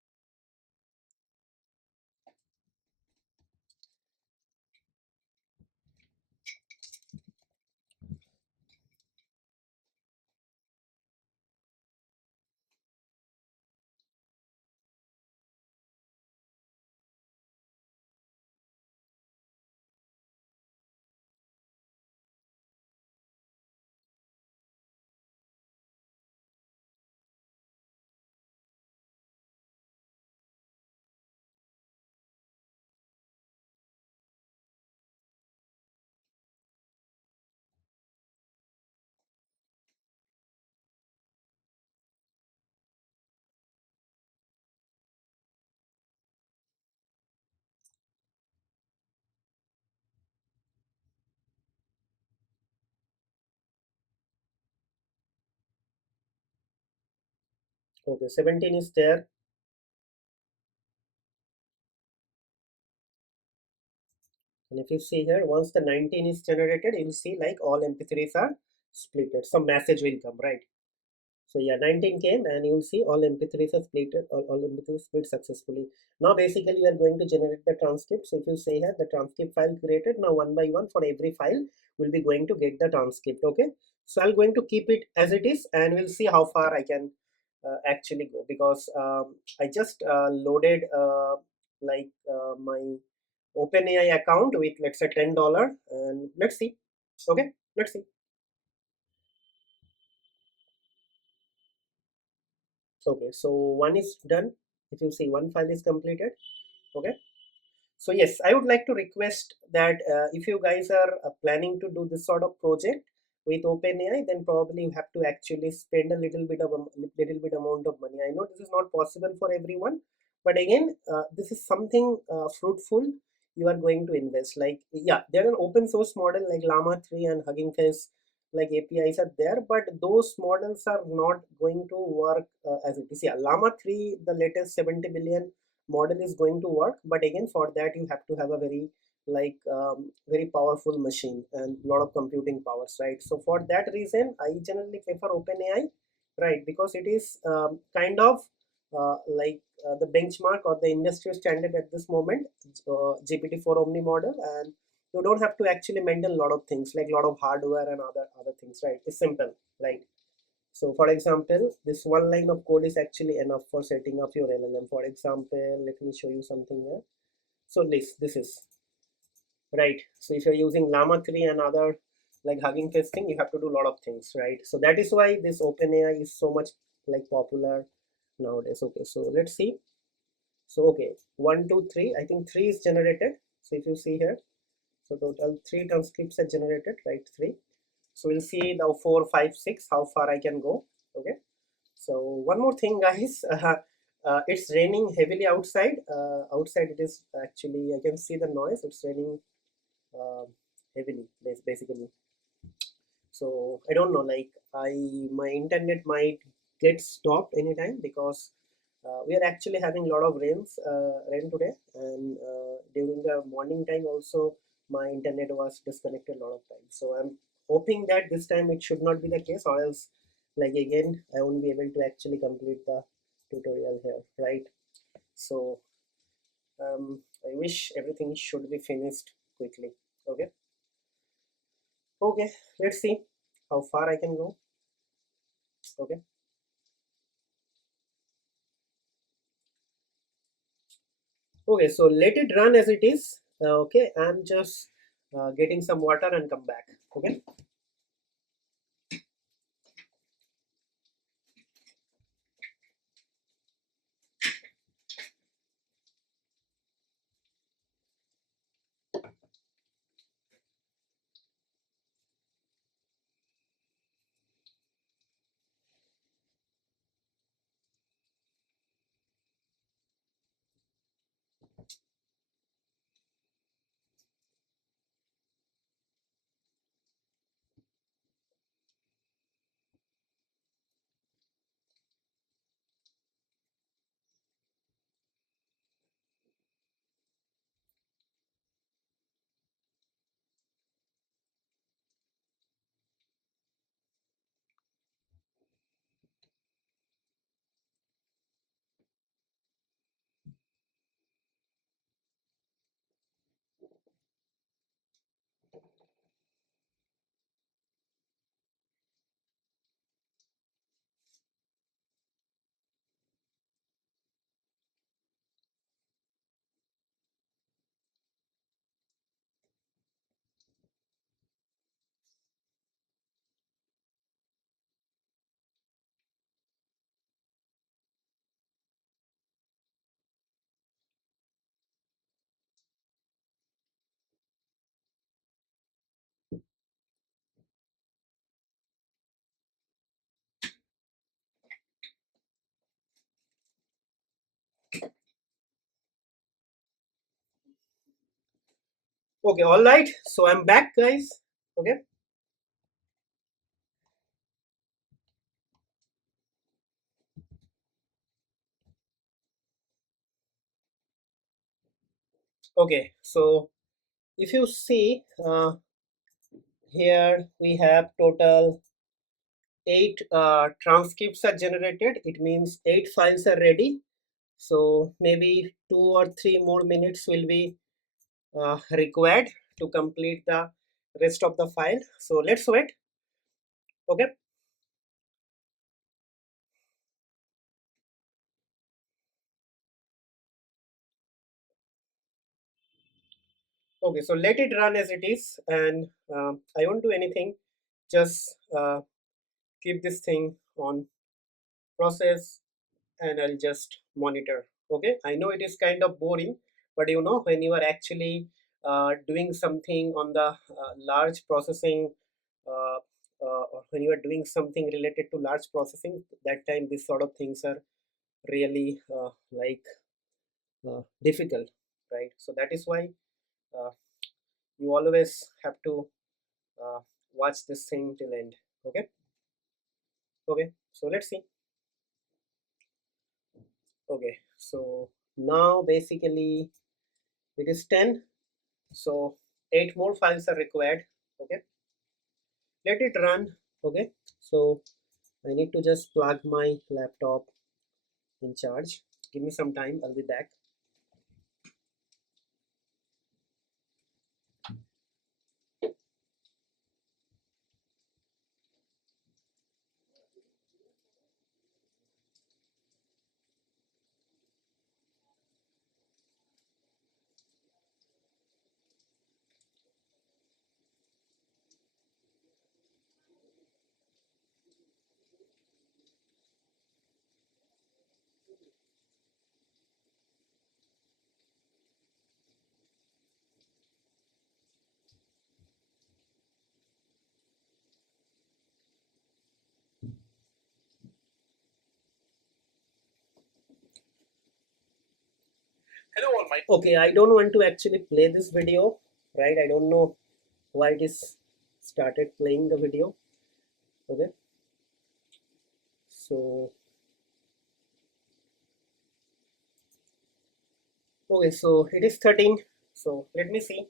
Okay, 17 is there. And if you see here, once the 19 is generated, you'll see like all MP3s are splitted. Some message will come, right? So yeah, 19 came and you'll see all MP3s are splitted, all MP3s split successfully. Now basically we are going to generate the transcript. So if you say here the transcript file created, now one by one for every file, we'll be going to get the transcript. Okay. So I'm going to keep it as it is and we'll see how far I can actually go, because I just loaded my OpenAI account with, let's say, $10, and let's see. Okay, let's see. Okay, so one is done. If you see, one file is completed. Okay, so yes, I would like to request that if you guys are planning to do this sort of project with OpenAI, then probably you have to actually spend a little bit of a little bit amount of money. I know this is not possible for everyone, but again, this is something fruitful you are going to invest. Like, yeah, there are open source model like Llama 3 and Hugging Face, like APIs are there, but those models are not going to work as it is. Yeah, Llama 3, the latest 70 billion model is going to work, but again for that you have to have a very very powerful machine and a lot of computing powers, right? So for that reason I generally prefer OpenAI, right? Because it is the benchmark or the industry standard at this moment, GPT-4 Omni model, and you don't have to actually maintain a lot of things like a lot of hardware and other things, right? It's simple, right? So for example, this one line of code is actually enough for setting up your LLM. For example, let me show you something here. So this is right. So if you're using Llama 3 and other like Hugging Face thing, you have to do a lot of things, right? So that is why this OpenAI is so much like popular nowadays. Okay, so let's see. So okay, 1, 2, 3. I think 3 is generated. So if you see here, so total 3 transcripts are generated, right? 3. So we'll see now 4, 5, 6, how far I can go. Okay. So one more thing, guys, it's raining heavily outside. Outside it is actually, I can see the noise. It's raining uh, heavily, basically. So I don't know, like my internet might get stopped anytime, because we are actually having a lot of rain today, and during the morning time also my internet was disconnected a lot of times. So I'm hoping that this time it should not be the case, or else like again I won't be able to actually complete the tutorial here, right? So I wish everything should be finished quickly. Okay, okay, let's see how far I can go. Okay. Okay, so let it run as it is. Okay, I'm just getting some water and come back. Okay. Okay, all right. So I'm back, guys. Okay. Okay. So if you see here, we have total eight transcripts are generated. It means eight files are ready. So maybe 2 or 3 more minutes will be required to complete the rest of the file. So let's wait. Okay. Okay. So let it run as it is, and I won't do anything. Just keep this thing on process, and I'll just monitor. Okay, I know it is kind of boring, but when you are actually doing something on the large processing, uh, or when you are doing something related to large processing, that time these sort of things are really difficult, right? So that is why uh, you always have to uh, watch this thing till end. Okay, okay. So let's see. Okay, so now basically it is 10, so 8 more files are required. Okay, let it run. Okay, so I need to just plug my laptop in charge. Give me some time, I'll be back. Hello all my. Okay, I don't want to actually play this video, right? I don't know why it is started playing the video. Okay, so okay, so it is 13. So let me see.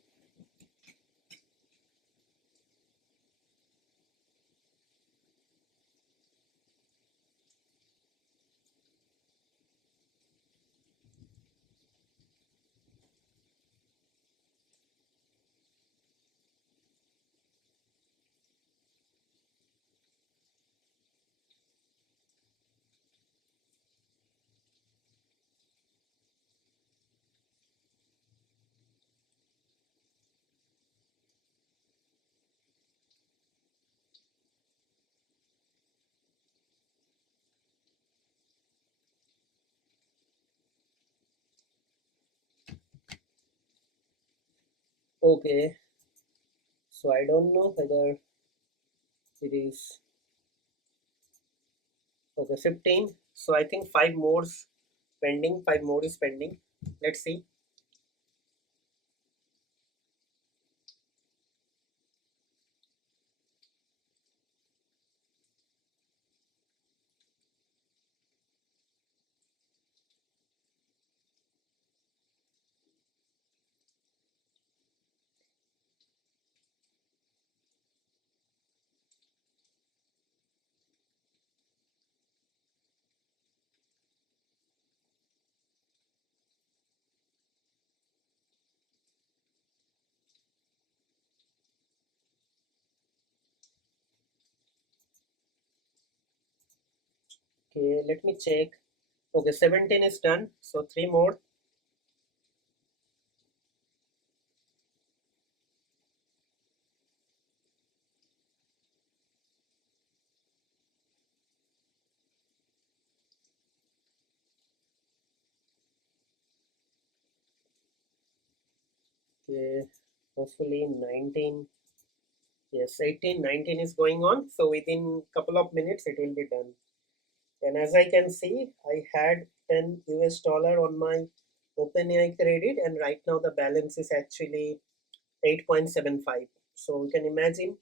Okay, so I don't know whether it is okay, 15. So I think five more pending. Five more is pending. Let's see. Okay, let me check. Okay, 17 is done. So three more. Okay, hopefully 19. Yes, 18, 19 is going on. So within couple of minutes it will be done. And as I can see, I had 10 US dollar on my OpenAI credit, and right now the balance is actually 8.75. So you can imagine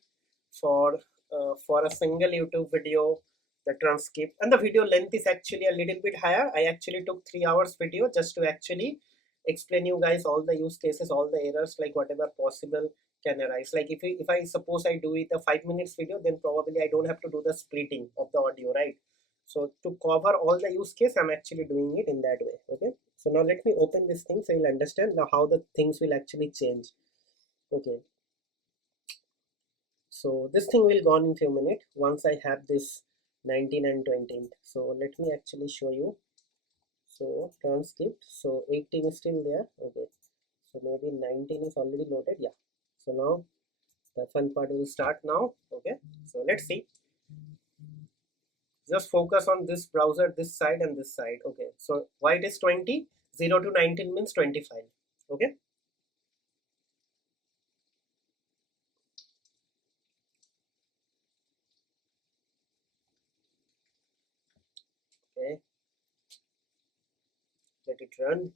for a single YouTube video, the transcript and the video length is actually a little bit higher. I actually took 3 hours video just to actually explain you guys all the use cases, all the errors, like whatever possible can arise. Like if I suppose I do it a 5 minutes video, then probably I don't have to do the splitting of the audio, right? So to cover all the use case, I'm actually doing it in that way. Okay. So now let me open this thing so you'll understand now how the things will actually change. Okay. So this thing will go on in few minutes once I have this 19 and 20. So let me actually show you. So transcript. So 18 is still there. Okay. So maybe 19 is already loaded. Yeah. So now the fun part will start now. Okay. So let's see. Just focus on this browser, this side and this side. Okay. So why it is 20? 0 to 19 means 25. Okay. Okay. Let it run.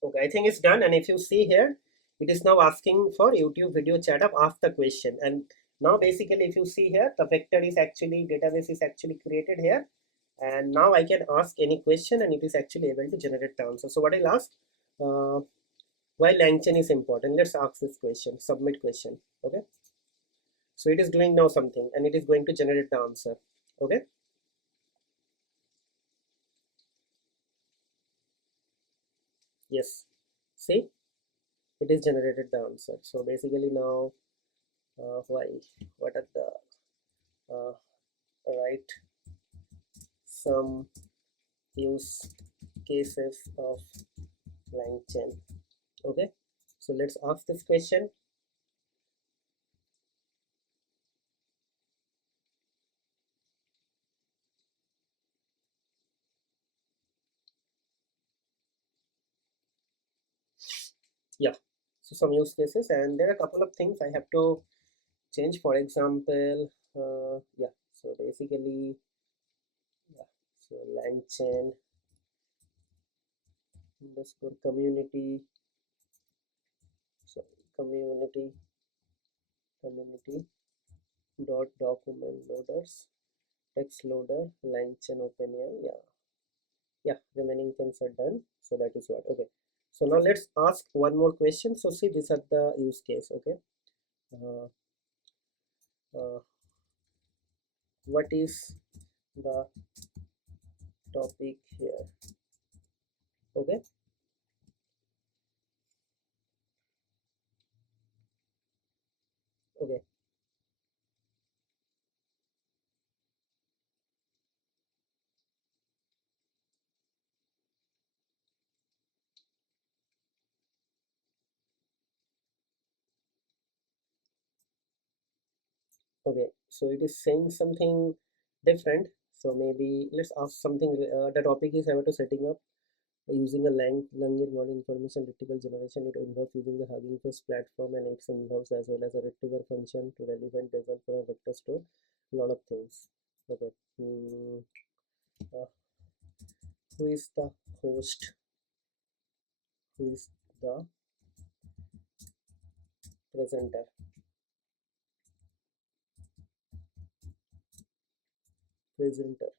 Okay, I think it's done. And if you see here, it is now asking for YouTube video chat up after question. And now basically if you see here, the vector is actually, database is actually created here. And now I can ask any question and it is actually able to generate the answer. So what I'll ask, why LangChain is important? Let's ask this question, submit question. Okay. So it is doing now something and it is going to generate the answer. Okay. Yes. See, it is generated the answer. So basically now, why, what are the, right, some use cases of LangChain. Okay, so let's ask this question. Yeah, so some use cases, and there are a couple of things I have to change. For example, yeah, so basically, yeah, so LangChain underscore community, so community dot document loaders, text loader, LangChain OpenAI. Yeah, remaining things are done. So that is what. Okay, so now let's ask one more question. So see, these are the use case. Okay, uh, uh, what is the topic here? Okay, okay, okay, so it is saying something different. So maybe let's ask something. The topic is about to setting up using a language model information retrieval generation. It involves using the Hugging Face platform and it involves as well as a retriever function to relevant result from a vector store. A lot of things. Okay. Uh, who is the host? Who is the presenter? Presenter.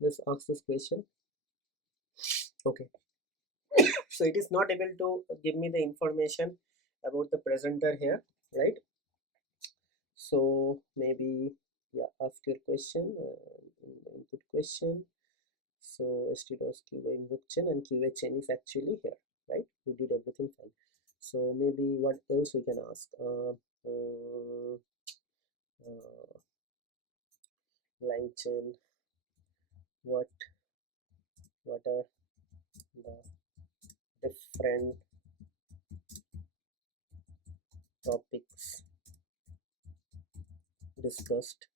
Let's ask this question. Okay. So it is not able to give me the information about the presenter here, right? So maybe, yeah, ask your question, input question. So stdos QA invoke chain and QA chain is actually here, right? We did everything fine. So maybe what else we can ask? Uh, line chain. What are the different topics discussed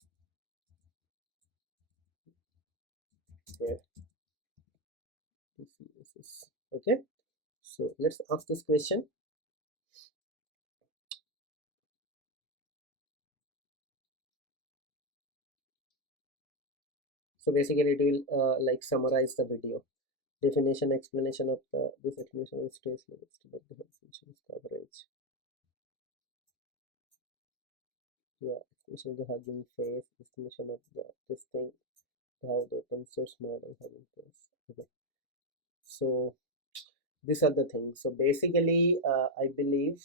here? Okay, so let's ask this question. So basically it will like summarize the video. Definition, explanation of the this explanation of stress levels to the health insurance coverage. Yeah, explanation of the Hugging Face, explanation of the this thing, how the open source model Hugging Face. Okay. So these are the things. So basically I believe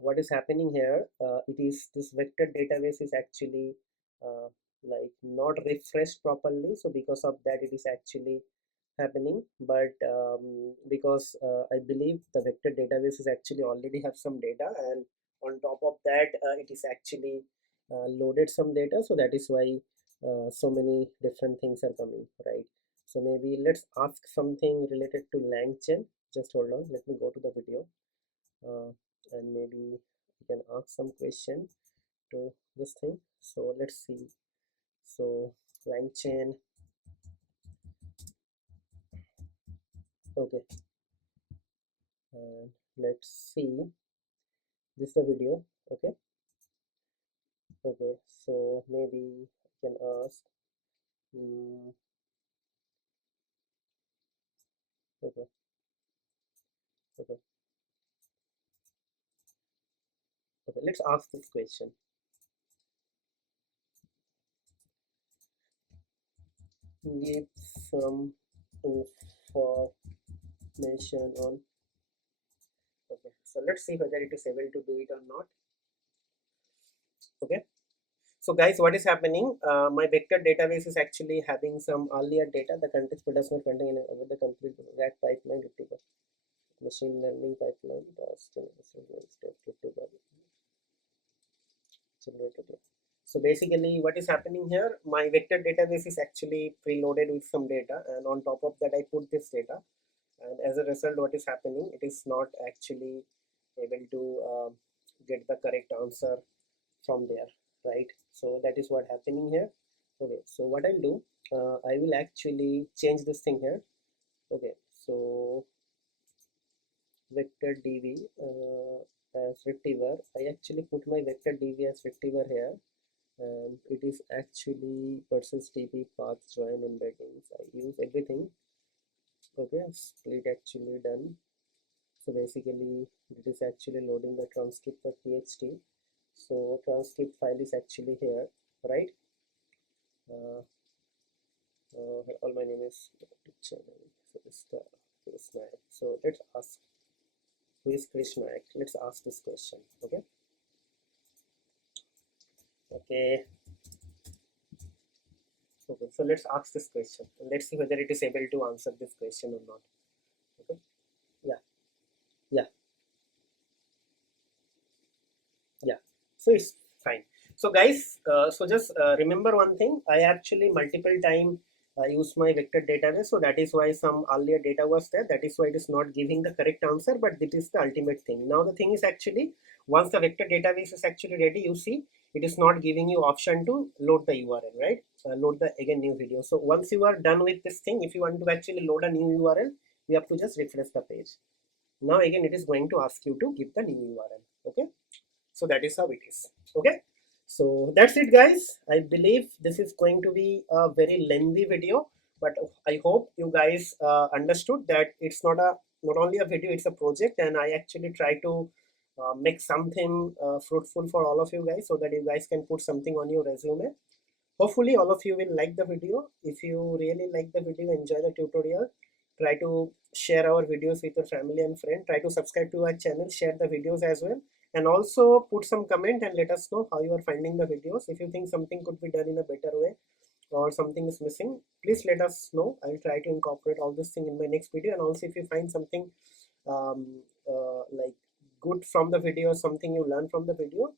what is happening here, it is this vector database is actually uh, like not refreshed properly, so because of that it is actually happening. But because I believe the vector database is actually already have some data, and on top of that it is actually loaded some data, so that is why so many different things are coming, right? So maybe let's ask something related to LangChain. Just hold on, let me go to the video, uh, and maybe you can ask some question to this thing. So let's see. So LangChain, okay, and let's see, this is the video. Okay, okay, so maybe I can ask, mm, okay, okay, okay, let's ask this question. Give some information on, okay, so let's see whether it is able to do it or not. Okay, so guys, what is happening, my vector database is actually having some earlier data. The context but does not contain the complete rack pipeline, machine learning pipeline, so basically what is happening here, my vector database is actually preloaded with some data, and on top of that I put this data, and as a result what is happening, it is not actually able to get the correct answer from there, right? So that is what happening here. Okay, so what I'll do, I will actually change this thing here. Okay, so vector dv as retriever, I actually put my vector dv as retriever here, and it is actually persist db path join embeddings, I use everything. Okay, split actually done. So basically it is actually loading the transcript.txt. So transcript file is actually here, right? uh, all my name is channel. So this is the Krishna. So let's ask, who is Krishna? Let's ask this question. Okay, okay, okay, so let's ask this question and let's see whether it is able to answer this question or not. Okay, yeah, yeah, yeah, so it's fine. So guys, so just remember one thing, I actually multiple time use my vector database, so that is why some earlier data was there, that is why it is not giving the correct answer, but it is the ultimate thing. Now the thing is actually, once the vector database is actually ready, you see it is not giving you option to load the URL, right? Load the again new video. So once you are done with this thing, if you want to actually load a new URL, you have to just refresh the page. Now again it is going to ask you to give the new URL. Okay, so that is how it is. Okay, so that's it guys. I believe this is going to be a very lengthy video, but I hope you guys understood that it's not only a video, it's a project, and I actually try to make something fruitful for all of you guys, so that you guys can put something on your resume. Hopefully all of you will like the video. If you really like the video, enjoy the tutorial, try to share our videos with your family and friend, try to subscribe to our channel, share the videos as well, and also put some comment and let us know how you are finding the videos. If you think something could be done in a better way or something is missing, please let us know. I will try to incorporate all this thing in my next video. And also if you find something um, like good from the video, something you learn from the video,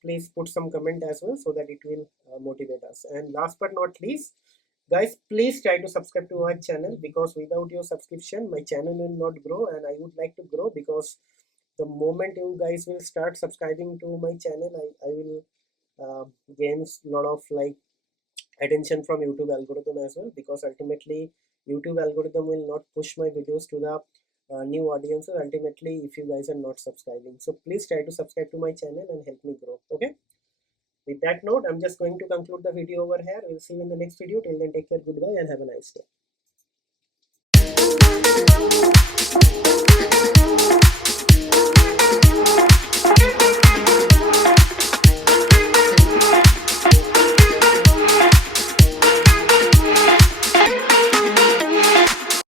please put some comment as well, so that it will motivate us. And last but not least guys, please try to subscribe to our channel, because without your subscription my channel will not grow, and I would like to grow. Because the moment you guys will start subscribing to my channel, I will gain a lot of like attention from YouTube algorithm as well, because ultimately YouTube algorithm will not push my videos to the new audiences ultimately if you guys are not subscribing. So please try to subscribe to my channel and help me grow. Okay, with that note, I'm just going to conclude the video over here. We'll see you in the next video. Till then, take care, goodbye, and have a nice day.